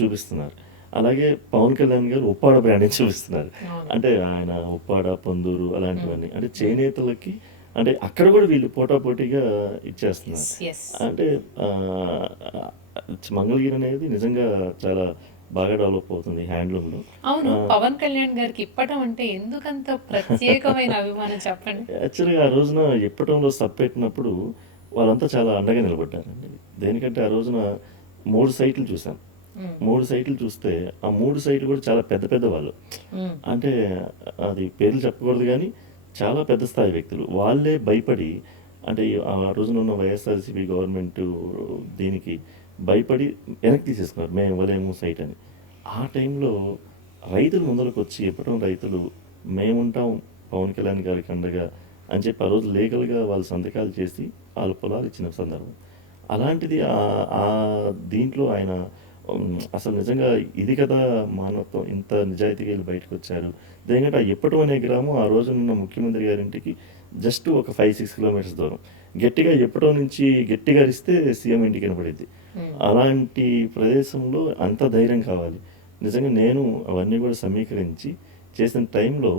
చూపిస్తున్నారు. అలాగే పవన్ కళ్యాణ్ గారు ఉప్పాడ బ్రాండ్ చూపిస్తున్నారు. అవును. అంటే ఆయన ఉప్పాడ, పొందూరు అలాంటివన్నీ అంటే చేనేతలకి అంటే అక్కడ కూడా వీళ్ళు పోటాపోటీగా ఇచ్చేస్తున్నారు. ఎస్. అంటే ఆ, మంగళగిరి అనేది నిజంగా చాలా బాగా డెవలప్ అవుతుంది హ్యాండ్లూమ్లో. అవును. పవన్ కళ్యాణ్ గారికి ఇప్పటం అంటే ఎందుకంత ప్రత్యేకమైన అభిమానం చెప్పండి. యాక్చువల్గా ఆ రోజున ఇప్పటంలో సబ్ పెట్టినప్పుడు వాళ్ళంతా చాలా అండగా నిలబడ్డారండి. దేనికంటే ఆ రోజున 3 సైట్లు చూసాం. ఉమ్, 3 సైట్లు చూస్తే ఆ 3 సైట్లు కూడా చాలా పెద్ద పెద్ద వాళ్ళు. ఉమ్, అంటే అది పేర్లు చెప్పకూడదు కానీ చాలా పెద్ద స్థాయి వ్యక్తులు. వాళ్ళే భయపడి అంటే ఆ రోజున ఉన్న వైఎస్ఆర్సీపీ గవర్నమెంట్ దీనికి భయపడి వెనక్కి తీసేసుకున్నారు. మేము ఇవ్వలేము సైట్ అని. ఆ టైంలో రైతులు ముందరకు వచ్చి ఇప్పటం రైతులు మేముంటాం పవన్ కళ్యాణ్ గారికి అండగా అని చెప్పి ఆ రోజు లీగల్గా వాళ్ళు సంతకాలు చేసి వాళ్ళ పొలాలు ఇచ్చిన సందర్భం. అలాంటిది ఆ దీంట్లో ఆయన అసలు నిజంగా ఇది కదా మానవత్వం, ఇంత నిజాయితీగా వీళ్ళు బయటకు వచ్చారు. ఎందుకంటే ఆ ఇప్పటం అనే గ్రామం ఆ రోజునున్న ముఖ్యమంత్రి గారింటికి జస్ట్ ఒక 5-6 కిలోమీటర్స్ దూరం. గట్టిగా ఇప్పటం నుంచి గట్టిగా అరిస్తే సీఎం ఇంటికి కనపడింది. ఉమ్, అలాంటి ప్రదేశంలో అంత ధైర్యం కావాలి. నిజంగా నేను అవన్నీ కూడా సమీకరించి చేసిన టైంలో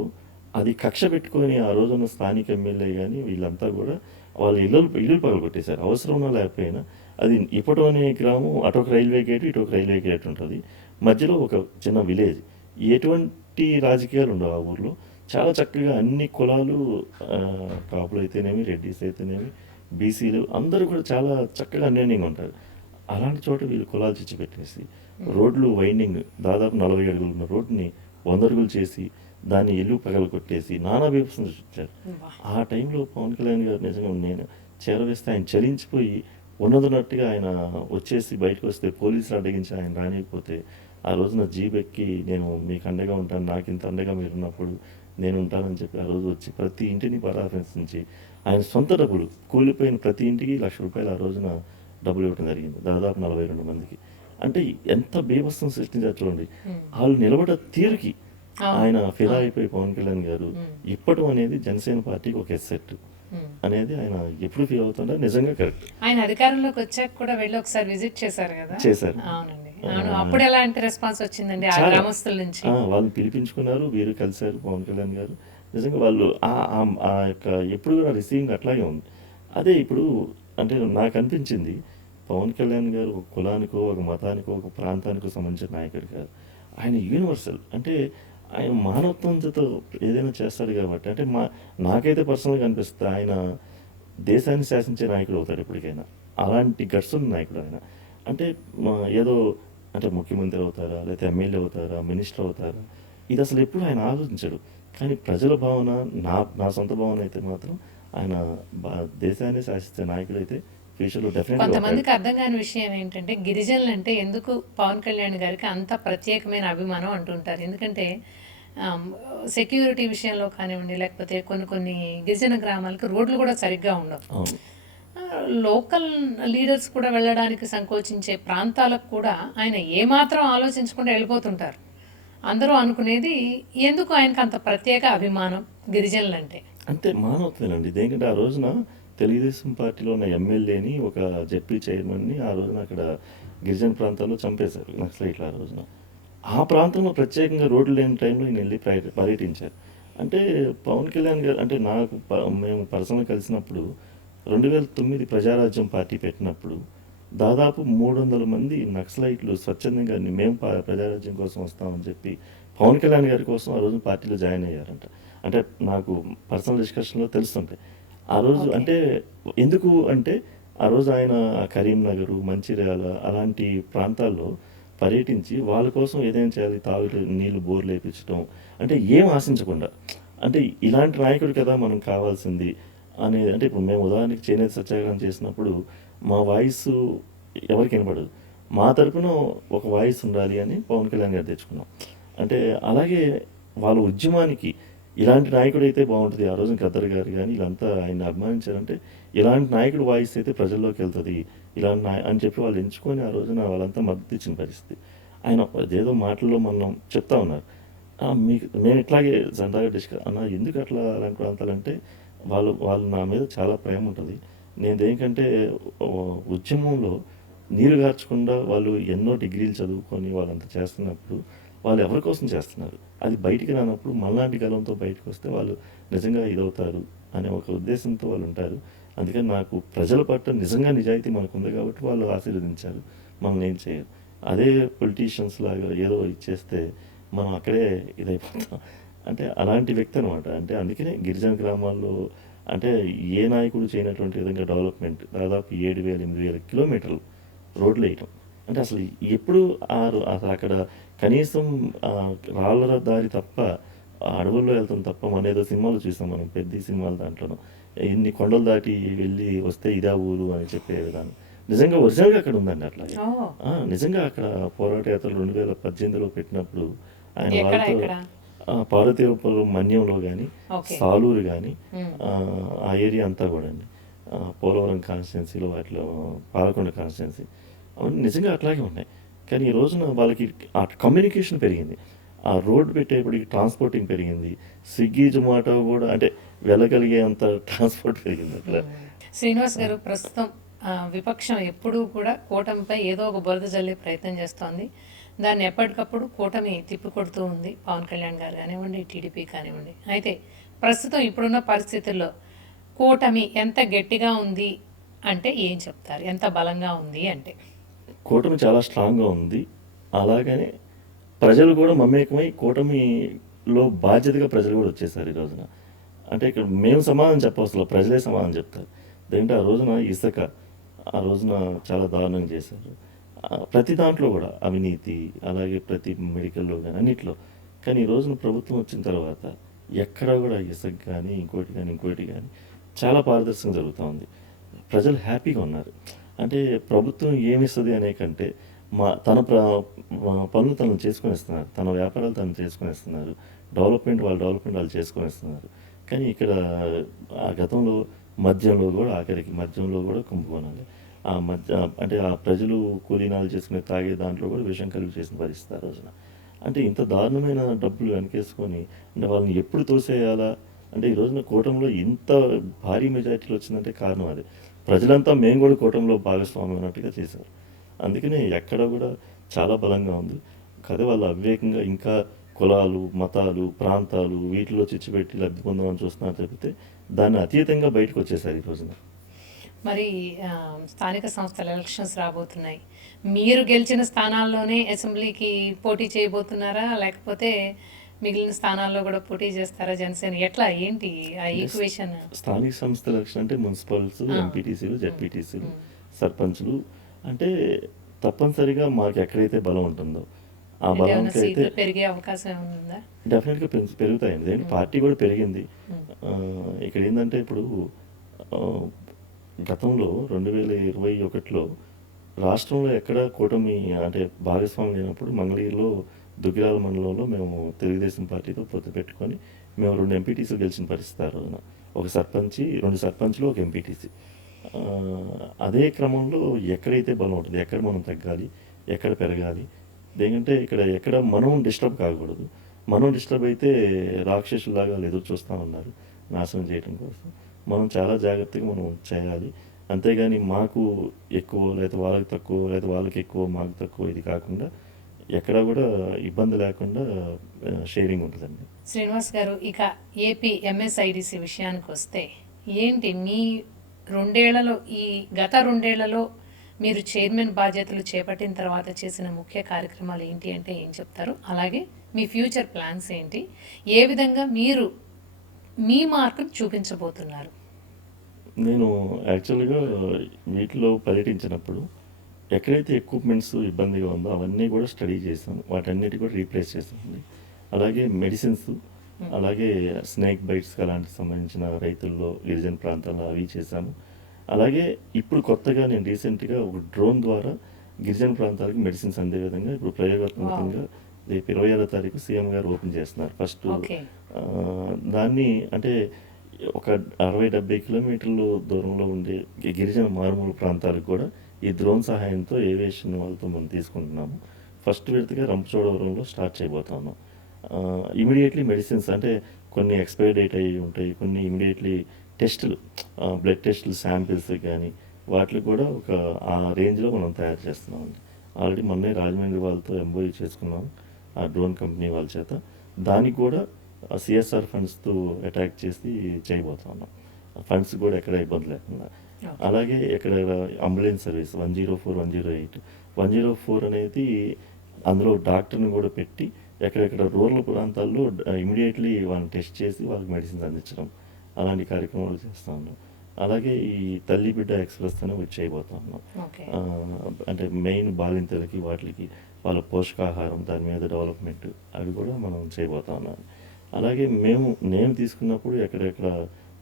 అది కక్ష పెట్టుకొని ఆ రోజున్న స్థానిక ఎమ్మెల్యే కానీ వీళ్ళంతా కూడా వాళ్ళ ఇల్లు పగలగొట్టేశారు. అవసరం ఉన్నా లేకపోయినా. అది ఇప్పటం అనే గ్రామం అటొక రైల్వే గేటు ఇటొక రైల్వే గేట్ ఉంటుంది. మధ్యలో ఒక చిన్న విలేజ్. ఎటువంటి రాజకీయాలు ఉండవు ఆ ఊర్లో. చాలా చక్కగా అన్ని కులాలు కాపులు అయితేనేమి, రెడ్డిస్ అయితేనేమి, బీసీలు అందరూ కూడా చాలా చక్కగా అన్యోన్యంగా ఉంటారు. అలాంటి చోట వీళ్ళు కులాలు చిచ్చు పెట్టేసి రోడ్లు వైండింగ్ దాదాపు 40 అడుగులు ఉన్న రోడ్ని 100 అడుగులు చేసి దాన్ని ఎల్లు పగలు కొట్టేసి నానా బీభత్సం సృష్టించారు. వా. ఆ టైంలో పవన్ కళ్యాణ్ గారు నిజంగా నేను చేరవేస్తే ఆయన చలించిపోయి ఉన్నదన్నట్టుగా ఆయన వచ్చేసి బయటకు వస్తే పోలీసులు అడ్డగించి ఆయన రానియకపోతే ఆ రోజున జీప్ ఎక్కి నేను మీకు అండగా ఉంటాను, నాకు ఇంత అండగా మీరు ఉన్నప్పుడు నేను ఉంటానని చెప్పి ఆ రోజు వచ్చి ప్రతి ఇంటిని పరామర్శించి ఆయన సొంత డబ్బులు కూలిపోయిన ప్రతి ఇంటికి ₹1,00,000 ఆ రోజున డబ్బులు ఇవ్వడం జరిగింది. దాదాపు 42 మందికి. అంటే ఎంత బీభత్సం సృష్టించారు చూడండి. ఉమ్, వాళ్ళు నిలబడ తీరుకి అవును. ఆయన ఫిదా అయిపోయి పవన్ కళ్యాణ్ గారు ఉమ్, ఇప్పటం అనేది జనసేన పార్టీకి ఒక ఎస్సెట్ ఉమ్. అనేది ఆయన ఎప్పుడు ఫీల్ అవుతుంటే నిజంగా కరెక్ట్ ఆయన అధికారంలోకి వచ్చాక కూడా వెళ్ళి ఒకసారి విజిట్ చేశారు కదా. చేశారు. అవునండి. అవును. అప్పుడు ఎలాంటి రెస్పాన్స్ వచ్చిందండి ఆ చాలా. గ్రామస్తుల నుంచి? వాళ్ళని పిలిపించుకున్నారు, వీరు కలిశారు పవన్ కళ్యాణ్ గారు. నిజంగా వాళ్ళు ఆ యొక్క ఎప్పుడు కూడా రిసీవింగ్ అట్లాగే ఉంది. అదే ఇప్పుడు అంటే నాకు అనిపించింది పవన్ కళ్యాణ్ గారు ఒక కులానికో ఒక మతానికో ఒక ప్రాంతానికో సంబంధించిన నాయకుడు కాదు. ఆయన యూనివర్సల్. అంటే ఆయన మానవత్వంతో ఏదైనా చేస్తాడు కాబట్టి అంటే నాకైతే పర్సనల్గా అనిపిస్తుంది ఆయన దేశాన్ని శాసించే నాయకుడు అవుతాడు ఎప్పటికైనా. అలాంటి గట్స్ ఉన్న నాయకుడు ఆయన. అంటే ఏదో అంటే ముఖ్యమంత్రి అవుతారా, లేకపోతే ఎమ్మెల్యే అవుతారా, మినిస్టర్ అవుతారా, ఇది అసలు ఎప్పుడు ఆయన ఆలోచించడు. కానీ ప్రజల భావన నా సొంత భావన అయితే మాత్రం ఆయన దేశాన్ని శాసించే నాయకుడు అయితే ఫ్యూచర్లో డెఫినెట్గా కొంతమందికి అర్థం కాని విషయం ఏంటంటే గిరిజనులు అంటే ఎందుకు పవన్ కళ్యాణ్ గారికి అంత ప్రత్యేకమైన అభిమానం అంటుంటారు. ఎందుకంటే సెక్యూరిటీ విషయంలో కానివ్వండి, లేకపోతే కొన్ని కొన్ని గిరిజన గ్రామాలకు రోడ్లు కూడా సరిగ్గా ఉండవు. అవును. లోకల్ లీడర్స్ కూడా వెళ్ళడానికి సంకోచించే ప్రాంతాలకు కూడా ఆయన ఏమాత్రం ఆలోచించకుండా వెళ్ళిపోతుంటారు. అందరూ అనుకునేది ఎందుకు ఆయనకు అంత ప్రత్యేక అభిమానం గిరిజనులంటే. అంతే మానవత్వేనండి. దేనికంటే ఆ రోజున తెలుగుదేశం పార్టీలో ఉన్న ఎమ్మెల్యేని ఒక జెడ్పీ చైర్మన్ని ఆ రోజున అక్కడ గిరిజన ప్రాంతాల్లో చంపేశారు నక్సలైట్లు. ఆ రోజున ఆ ప్రాంతంలో ప్రత్యేకంగా రోడ్లు లేని టైంలో ఈయన వెళ్ళి పర్యటించారు. అంటే పవన్ కళ్యాణ్ గారు అంటే మేము పర్సనల్ కలిసినప్పుడు 2009 ప్రజారాజ్యం పార్టీ పెట్టినప్పుడు దాదాపు 300 మంది నక్సలైట్లు స్వచ్ఛందంగా మేము ప్రజారాజ్యం కోసం వస్తామని చెప్పి పవన్ కళ్యాణ్ గారి కోసం ఆ రోజు పార్టీలో జాయిన్ అయ్యారంట. అంటే నాకు పర్సనల్ డిస్కషన్లో తెలుస్తుంటాయి. ఆ రోజు అంటే ఎందుకు అంటే ఆ రోజు ఆయన కరీంనగర్, మంచిర్యాల అలాంటి ప్రాంతాల్లో పర్యటించి వాళ్ళ కోసం ఏదైనా చేయాలి, తాగు నీళ్ళు బోర్లు వేయించడం అంటే ఏం ఆశించకుండా అంటే ఇలాంటి నాయకుడు కదా మనం కావాల్సింది అనేది. అంటే ఇప్పుడు మేము ఉదాహరణకి చేనేత సత్యాగ్రహం చేసినప్పుడు మా వాయిస్ ఎవరికి వినపడదు. మా తరపున ఒక వాయిస్ ఉండాలి అని పవన్ కళ్యాణ్ గారు తెచ్చుకున్నాం. అంటే అలాగే వాళ్ళ ఉద్యమానికి ఇలాంటి నాయకుడు అయితే బాగుంటుంది. ఆ రోజున గద్దర్ గారు కానీ వీళ్ళంతా ఆయన్ని అభిమానించారంటే ఇలాంటి నాయకుడు వాయిస్ అయితే ప్రజల్లోకి వెళ్తుంది ఇలాంటి అని చెప్పి వాళ్ళు ఎంచుకొని ఆ రోజున వాళ్ళంతా మద్దతు ఇచ్చిన పరిస్థితి. ఆయన ఏదో మాటల్లో మనం చెప్తా ఉన్నారు, మీకు మేము ఇట్లాగే జెండాగా డిస్కస్ అన్న ఎందుకు అట్లా అలాంటి ప్రాంతాలంటే వాళ్ళు నా మీద చాలా ప్రేమ ఉంటుంది. నేను దేనికంటే ఉద్యమంలో నీరు గార్చకుండా వాళ్ళు ఎన్నో డిగ్రీలు చదువుకొని వాళ్ళంతా చేస్తున్నప్పుడు వాళ్ళు ఎవరి కోసం చేస్తున్నారు, అది బయటికి రానప్పుడు మనలాంటి గలంతో బయటకు వస్తే వాళ్ళు నిజంగా ఇదవుతారు అనే ఒక ఉద్దేశంతో వాళ్ళు ఉంటారు. అందుకని నాకు ప్రజల పట్ల నిజంగా నిజాయితీ మనకు ఉంది కాబట్టి వాళ్ళు ఆశీర్వదించారు, మనల్ని ఏం చేయరు. అదే పొలిటీషియన్స్ లాగా ఏదో ఇచ్చేస్తే మనం అక్కడే ఇదైపోతాం. అంటే అలాంటి వ్యక్తి అనమాట. అంటే అందుకనే గిరిజన గ్రామాల్లో అంటే ఏ నాయకుడు చేయనటువంటి విధంగా డెవలప్మెంట్ దాదాపు 7,000-8,000 కిలోమీటర్లు రోడ్లు వేయటం. అంటే అసలు ఎప్పుడు అసలు అక్కడ కనీసం రాళ్ళ దారి తప్ప అడవుల్లో వెళ్తాం తప్ప మన ఏదో సినిమాలు చూసాం మనం, పెద్ద సినిమాలు దాంట్లోనూ ఇన్ని కొండలు దాటి వెళ్ళి వస్తే ఇదా ఊరు అని చెప్పే విధానం నిజంగా ఒరిజినల్గా అక్కడ ఉందండి. అట్లా నిజంగా అక్కడ పోరాట యాత్రలు 2018లో పెట్టినప్పుడు ఆయన వాళ్ళతో పార్వతీపురం మన్యంలో కానీ సాలూరు కానీ ఆ ఏరియా అంతా కూడా అండి, పోలవరం కాన్స్టిట్యున్సీలో వాటిలో పాలకొండ కాన్స్టిట్యున్సీ అవన్నీ నిజంగా అట్లాగే ఉన్నాయి. కానీ ఈ రోజున వాళ్ళకి ఆ కమ్యూనికేషన్ పెరిగింది, ఆ రోడ్డు పెట్టేప్పటికి ట్రాన్స్పోర్టింగ్ పెరిగింది, స్విగ్గీ జొమాటో కూడా అంటే వెళ్ళగలిగే అంత ట్రాన్స్పోర్ట్ పెరిగింది అట్లా. శ్రీనివాస్ గారు, ప్రస్తుతం విపక్షం ఎప్పుడూ కూడా కూటమిపై ఏదో ఒక బురద జల్లే ప్రయత్నం చేస్తోంది. దాన్ని ఎప్పటికప్పుడు కూటమి తిప్పికొడుతూ ఉంది, పవన్ కళ్యాణ్ గారు కానివ్వండి, టీడీపీ కానివ్వండి. అయితే ప్రస్తుతం ఇప్పుడున్న పరిస్థితుల్లో కూటమి ఎంత గట్టిగా ఉంది అంటే ఏం చెప్తారు, ఎంత బలంగా ఉంది అంటే? కూటమి చాలా స్ట్రాంగ్గా ఉంది. అలాగనే ప్రజలు కూడా మమేకమై కూటమిలో బాధ్యతగా ప్రజలు కూడా వచ్చేసారు ఈ రోజున. అంటే ఇక్కడ మేము సమాధానం చెప్పవసరం, ప్రజలే సమాధానం చెప్తారు. ఎందుకంటే ఆ రోజున ఇసుక ఆ రోజున చాలా దారుణంగా చేశారు. ప్రతి దాంట్లో కూడా అవినీతి, అలాగే ప్రతి మెడికల్లో కానీ అన్నిట్లో. కానీ ఈ రోజున ప్రభుత్వం వచ్చిన తర్వాత ఎక్కడ కూడా ఇసుక కానీ ఇంకోటి కానీ చాలా పారదర్శకంగా జరుగుతూ ఉంది. ప్రజలు హ్యాపీగా ఉన్నారు. అంటే ప్రభుత్వం ఏమిస్తుంది అనే కంటే తన పనులు తను చేసుకొని ఇస్తున్నారు, తన వ్యాపారాలు తను చేసుకొని ఇస్తున్నారు, డెవలప్మెంట్ వాళ్ళు చేసుకొని ఇస్తున్నారు. కానీ ఇక్కడ ఆ గతంలో మద్యంలో కూడా కుంభకోణాలి. ఆ మధ్య అంటే ఆ ప్రజలు కూలీనాలు చేసుకునే తాగే దాంట్లో కూడా విషం కలిపి చేసిన పరిస్థితి ఆ రోజున. అంటే ఇంత దారుణమైన డబ్బులు వెనకేసుకొని అంటే వాళ్ళని ఎప్పుడు తోసేయాలా అంటే ఈ రోజున కూటమిలో ఇంత భారీ మెజారిటీలు వచ్చిందంటే కారణం అది. ప్రజలంతా మేము కూడా కూటమిలో భాగస్వామ్యం అన్నట్టుగా చేశారు. అందుకనే ఎక్కడ కూడా చాలా బలంగా ఉంది. కదా వాళ్ళు అవివేకంగా ఇంకా కులాలు, మతాలు, ప్రాంతాలు వీటిలో చిచ్చుపెట్టి లబ్ధి పొందామని చూస్తున్నారు తప్పితే దాన్ని అతీతంగా బయటకు వచ్చేసారు ఈ రోజున. మరి స్థానిక సంస్థల ఎలక్షన్స్ రాబోతున్నాయి. మీరు గెలిచిన స్థానాల్లోనే అసెంబ్లీకి పోటీ చేయబోతున్నారా, లేకపోతే మిగిలిన స్థానాల్లో కూడా పోటీ చేస్తారా జనసేన? ఎట్లా ఏంటి ఆ ఈక్వేషన్? స్థానిక సంస్థల ఎలక్షన్ అంటే మున్సిపల్స్, ఎంపీటీసీలు, జెడ్పీటీసీలు, సర్పంచ్లు అంటే తప్పనిసరిగా మాకు ఎక్కడైతే బలం ఉంటుందో ఆ బలంకి అయితే పెరిగే అవకాశం ఉందా? డెఫినెట్గా పెరుగుతాయండి. ఎందుకంటే పార్టీ కూడా పెరిగింది. ఇక్కడ ఏంటంటే ఇప్పుడు గతంలో 2021లో రాష్ట్రంలో ఎక్కడ కూటమి అంటే భాగస్వామ్యం లేనప్పుడు మంగళగిరిలో దుగ్గిరాల మండలంలో మేము తెలుగుదేశం పార్టీతో పొత్తు పెట్టుకొని మేము 2 ఎంపీటీసీలు గెలిచిన పరిస్థితి ఆ రోజున. ఒక సర్పంచి, 2 సర్పంచ్లు, ఒక ఎంపీటీసీ. అదే క్రమంలో ఎక్కడైతే బలం ఉంటుంది, ఎక్కడ మనం తగ్గాలి, ఎక్కడ పెరగాలి, ఎందుకంటే ఇక్కడ ఎక్కడ మనం డిస్టర్బ్ కాకూడదు. మనం డిస్టర్బ్ అయితే రాక్షసులాగా వాళ్ళు ఎదురు చూస్తూ ఉన్నారు నాశనం చేయడం కోసం. మనం చాలా జాగ్రత్తగా మనం చేయాలి. అంతేగాని మాకు ఎక్కువ లేదా వాళ్ళకి తక్కువ లేదా వాళ్ళకి ఎక్కువ మాకు తక్కువ ఇది కాకుండా ఎక్కడ కూడా ఇబ్బంది లేకుండా షేరింగ్ ఉంటుందండి. శ్రీనివాస్ గారు, ఇక ఏపీ ఎంఎస్ఐడిసి విషయానికి వస్తే ఏంటి మీ గత రెండేళ్లలో మీరు చైర్మన్ బాధ్యతలు చేపట్టిన తర్వాత చేసిన ముఖ్య కార్యక్రమాలు ఏంటి అంటే ఏం చెప్తారు? అలాగే మీ ఫ్యూచర్ ప్లాన్స్ ఏంటి? ఏ విధంగా మీరు మీ మార్కును చూపించబోతున్నారు? నేను యాక్చువల్గా వీటిలో పర్యటించినప్పుడు ఎక్కడైతే ఎక్విప్మెంట్స్ ఇబ్బందిగా ఉందో అవన్నీ కూడా స్టడీ చేసాం, వాటన్నిటి కూడా రీప్లేస్ చేసామండి. అలాగే మెడిసిన్స్, అలాగే స్నేక్ బైట్స్ అలాంటి సంబంధించిన రైతుల్లో గిరిజన ప్రాంతాల్లో అవి చేశాము. అలాగే ఇప్పుడు కొత్తగా నేను రీసెంట్గా ఒక డ్రోన్ ద్వారా గిరిజన ప్రాంతాలకు మెడిసిన్స్ అందే విధంగా ఇప్పుడు ప్రయోగాత్మకంగా రేపు 26వ తారీఖు సీఎం గారు ఓపెన్ చేస్తున్నారు ఫస్ట్. ఓకే. దాన్ని అంటే ఒక 60-70 కిలోమీటర్లు దూరంలో ఉండే గిరిజన మారుమూల ప్రాంతాలకు కూడా ఈ డ్రోన్ సహాయంతో ఏవియేషన్ వాళ్ళతో మనం తీసుకుంటున్నాము. ఫస్ట్ విడతగా రంపచోడవరంలో స్టార్ట్ చేయబోతా ఉన్నాం. ఇమీడియట్లీ మెడిసిన్స్ అంటే కొన్ని ఎక్స్పైర్ డేట్ అయ్యి ఉంటాయి, కొన్ని ఇమీడియట్లీ టెస్టులు, బ్లడ్ టెస్టులు శాంపిల్స్ కానీ వాటికి కూడా ఒక ఆ రేంజ్లో మనం తయారు చేస్తున్నామండి. ఆల్రెడీ మొన్నే రాజమండ్రి వాళ్ళతో ఎంఓయూ చేసుకున్నాం ఆ డ్రోన్ కంపెనీ వాళ్ళ చేత. దానికి కూడా సిఎస్ఆర్ ఫండ్స్తో అటాక్ చేసి చేయబోతా ఉన్నాం. ఫండ్స్ కూడా ఎక్కడ ఇబ్బంది లేకుండా. అలాగే ఎక్కడ అంబులెన్స్ సర్వీస్ 104, 108. 104 అనేది అందులో డాక్టర్ని కూడా పెట్టి ఎక్కడెక్కడ రూరల్ ప్రాంతాల్లో ఇమీడియట్లీ వాళ్ళని టెస్ట్ చేసి వాళ్ళకి మెడిసిన్స్ అందించడం అలాంటి కార్యక్రమాలు చేస్తూ ఉన్నాం. అలాగే ఈ తల్లి బిడ్డ ఎక్స్ప్రెస్ అని ఒకటి చేయబోతా ఉన్నాం. అంటే మెయిన్ బాలింతలకి వాటికి వాళ్ళ పోషకాహారం దాని మీద డెవలప్మెంట్ అవి కూడా మనం చేయబోతా ఉన్నాం. అలాగే నేను తీసుకున్నప్పుడు ఎక్కడెక్కడ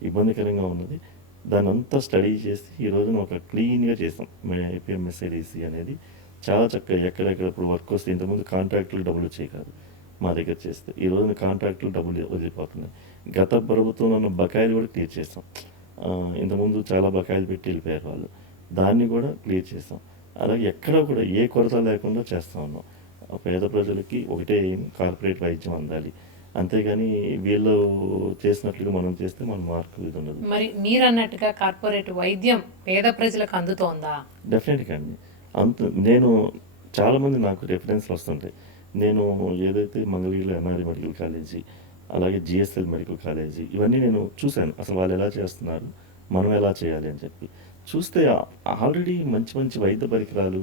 ఇబ్బందికరంగా ఉన్నది దాన్ని అంతా స్టడీ చేసి ఈ రోజున ఒక క్లీన్గా చేసాం. ఏపీఎంఎస్ఐడిసి అనేది చాలా చక్కగా ఎక్కడెక్కడ ఇప్పుడు వర్క్ వస్తే ఇంతకుముందు కాంట్రాక్టులు డబ్బులు వచ్చాయి కాదు మా దగ్గర చేస్తే, ఈ రోజున కాంట్రాక్టులు డబ్బులు వదిలిపోతున్నాయి. గత ప్రభుత్వంలో ఉన్న బకాయిలు కూడా క్లియర్ చేసాం. ఇంతకుముందు చాలా బకాయిలు పెట్టి వెళ్ళిపోయారు వాళ్ళు, దాన్ని కూడా క్లియర్ చేసాం. అలాగే ఎక్కడ కూడా ఏ కొరత లేకుండా చేస్తూ ఉన్నాం. పేద ప్రజలకి ఒకటే కార్పొరేట్ వైద్యం అందాలి, అంతేగాని వీళ్ళు చేసినట్లుగా మనం చేస్తే మన మార్కు ఇది ఉండదు. మరి మీరు అన్నట్టుగా కార్పొరేట్ వైద్యం పేద ప్రజలకు అందుతోందా? డెఫినెట్గా అండి. నేను చాలామంది నాకు రెఫరెన్స్లు వస్తుంటాయి. నేను ఏదైతే మంగళగిరిలో ఎన్ఆర్ఐ మెడికల్ కాలేజీ, అలాగే జిఎస్ఎల్ మెడికల్ కాలేజీ ఇవన్నీ నేను చూశాను. అసలు వాళ్ళు ఎలా చేస్తున్నారు, మనం ఎలా చేయాలి అని చెప్పి చూస్తే ఆల్రెడీ మంచి మంచి వైద్య పరికరాలు,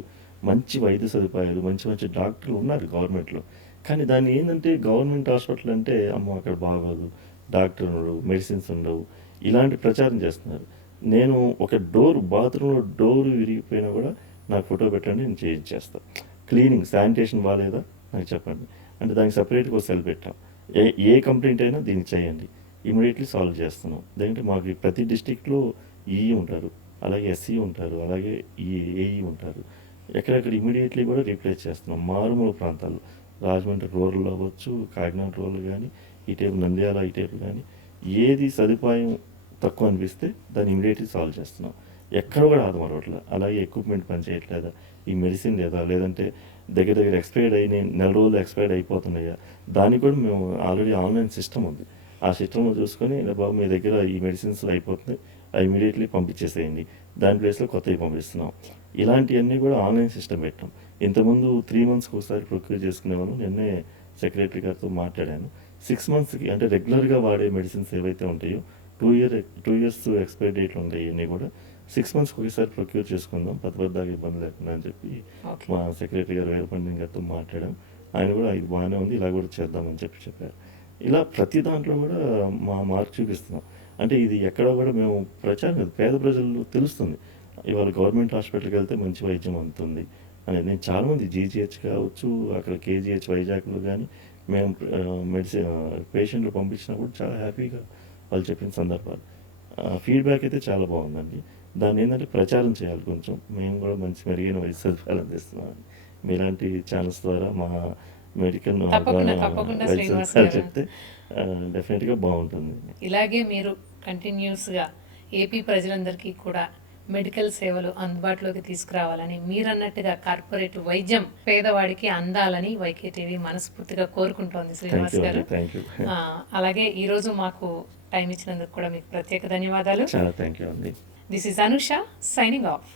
మంచి వైద్య సదుపాయాలు, మంచి మంచి డాక్టర్లు ఉన్నారు గవర్నమెంట్లో. కానీ దాన్ని ఏంటంటే గవర్నమెంట్ హాస్పిటల్ అంటే అమ్మో అక్కడ బాగోదు, డాక్టర్ ఉండవు, మెడిసిన్స్ ఉండవు, ఇలాంటి ప్రచారం చేస్తున్నారు. నేను ఒక బాత్రూంలో డోరు విరిగిపోయినా కూడా నాకు ఫోటో పెట్టండి, నేను చేయించేస్తాను. క్లీనింగ్ శానిటేషన్ బాగాలేదా నాకు చెప్పండి అంటే దానికి సపరేట్గా ఒక సెల్ పెట్టాం. ఏ కంప్లైంట్ అయినా దీన్ని చేయండి, ఇమీడియట్లీ సాల్వ్ చేస్తున్నాం. ఎందుకంటే మాకు ప్రతి డిస్టిక్లో ఈఈ ఉంటారు, అలాగే ఎస్సీ ఉంటారు, అలాగే ఏఈ ఉంటారు. ఎక్కడెక్కడ ఇమీడియట్లీ కూడా రీప్లేస్ చేస్తున్నాం. మారుమూల ప్రాంతాల్లో రాజమండ్రి రూరల్ అవ్వచ్చు, కాకినాడ రూరల్ కానీ, ఇటేపు నంద్యాల ఇటేపు కానీ ఏది సదుపాయం తక్కువ అనిపిస్తే దాన్ని ఇమీడియట్లీ సాల్వ్ చేస్తున్నాం. ఎక్కడ కూడా ఆదమరవట్లేదు. అలాగే ఎక్విప్మెంట్ పనిచేయట్లేదా, ఈ మెడిసిన్ లేదా, లేదంటే దగ్గర ఎక్స్పైర్డ్ అయిన నెల రోజులు ఎక్స్పైర్డ్ అయిపోతున్నాయా, దానికి కూడా మేము ఆల్రెడీ ఆన్లైన్ సిస్టమ్ ఉంది. ఆ సిస్టంలో చూసుకొని బాబు మీ దగ్గర ఈ మెడిసిన్స్ అయిపోతున్నాయి, అవి ఇమీడియట్లీ పంపించేసేయండి, దాని ప్లేస్లో కొత్తవి పంపిస్తున్నాం. ఇలాంటివన్నీ కూడా ఆన్లైన్ సిస్టమ్ పెట్టాం. ఇంతకుముందు 3 monthsకి ఒకసారి ప్రొక్యూర్ చేసుకునేవాళ్ళం. నిన్నే సెక్రటరీ గారితో మాట్లాడాను. 6 monthsకి అంటే రెగ్యులర్గా వాడే మెడిసిన్స్ ఏవైతే ఉంటాయో 2 years ఎక్స్పైరీ డేట్లు ఉంటాయి, ఇవన్నీ కూడా 6 monthsకి ఒకసారి ప్రొక్యూర్ చేసుకుందాం పెద్దగా ఇబ్బంది లేకుండా అని చెప్పి మా సెక్రటరీ గారు వీరపండిన్ గారితో మాట్లాడాం. ఆయన కూడా ఇది బాగానే ఉంది, ఇలా కూడా చేద్దామని చెప్పారు. ఇలా ప్రతి దాంట్లో కూడా మా మార్క్ చూపిస్తున్నాం. అంటే ఇది ఎక్కడ కూడా మేము ప్రచారం పేద ప్రజలు తెలుస్తుంది. ఇవాళ గవర్నమెంట్ హాస్పిటల్కి వెళ్తే మంచి వైద్యం అందుతుంది అనేది. నేను చాలామంది జీజీహెచ్ కావచ్చు, అక్కడ కేజీహెచ్ వైజాగ్లో కానీ మేము పేషెంట్లు పంపించినప్పుడు చాలా హ్యాపీగా వాళ్ళు చెప్పిన సందర్భాలు, ఫీడ్బ్యాక్ అయితే చాలా బాగుందండి. దాన్ని ఏంటంటే ప్రచారం చేయాలి కొంచెం. మేము కూడా మంచి మెరుగైన వైద్య సదుపాయాలు అందిస్తున్నాం. మీలాంటి ఛానల్స్ ద్వారా మా మెడికల్ చెప్తే డెఫినెట్గా బాగుంటుంది. ఇలాగే మీరు కంటిన్యూస్గా ఏపీ ప్రజలందరికీ కూడా మెడికల్ సేవలు అందుబాటులోకి తీసుకురావాలని, మీరన్నట్టుగా కార్పొరేట్ వైద్యం పేదవాడికి అందాలని వైకేటీవీ మనస్ఫూర్తిగా కోరుకుంటోంది శ్రీనివాస్ గారు. అలాగే ఈరోజు మాకు టైం ఇచ్చినందుకు కూడా మీకు ప్రత్యేక ధన్యవాదాలు. చాలా థ్యాంక్ యూ అండి. This is Anusha signing off.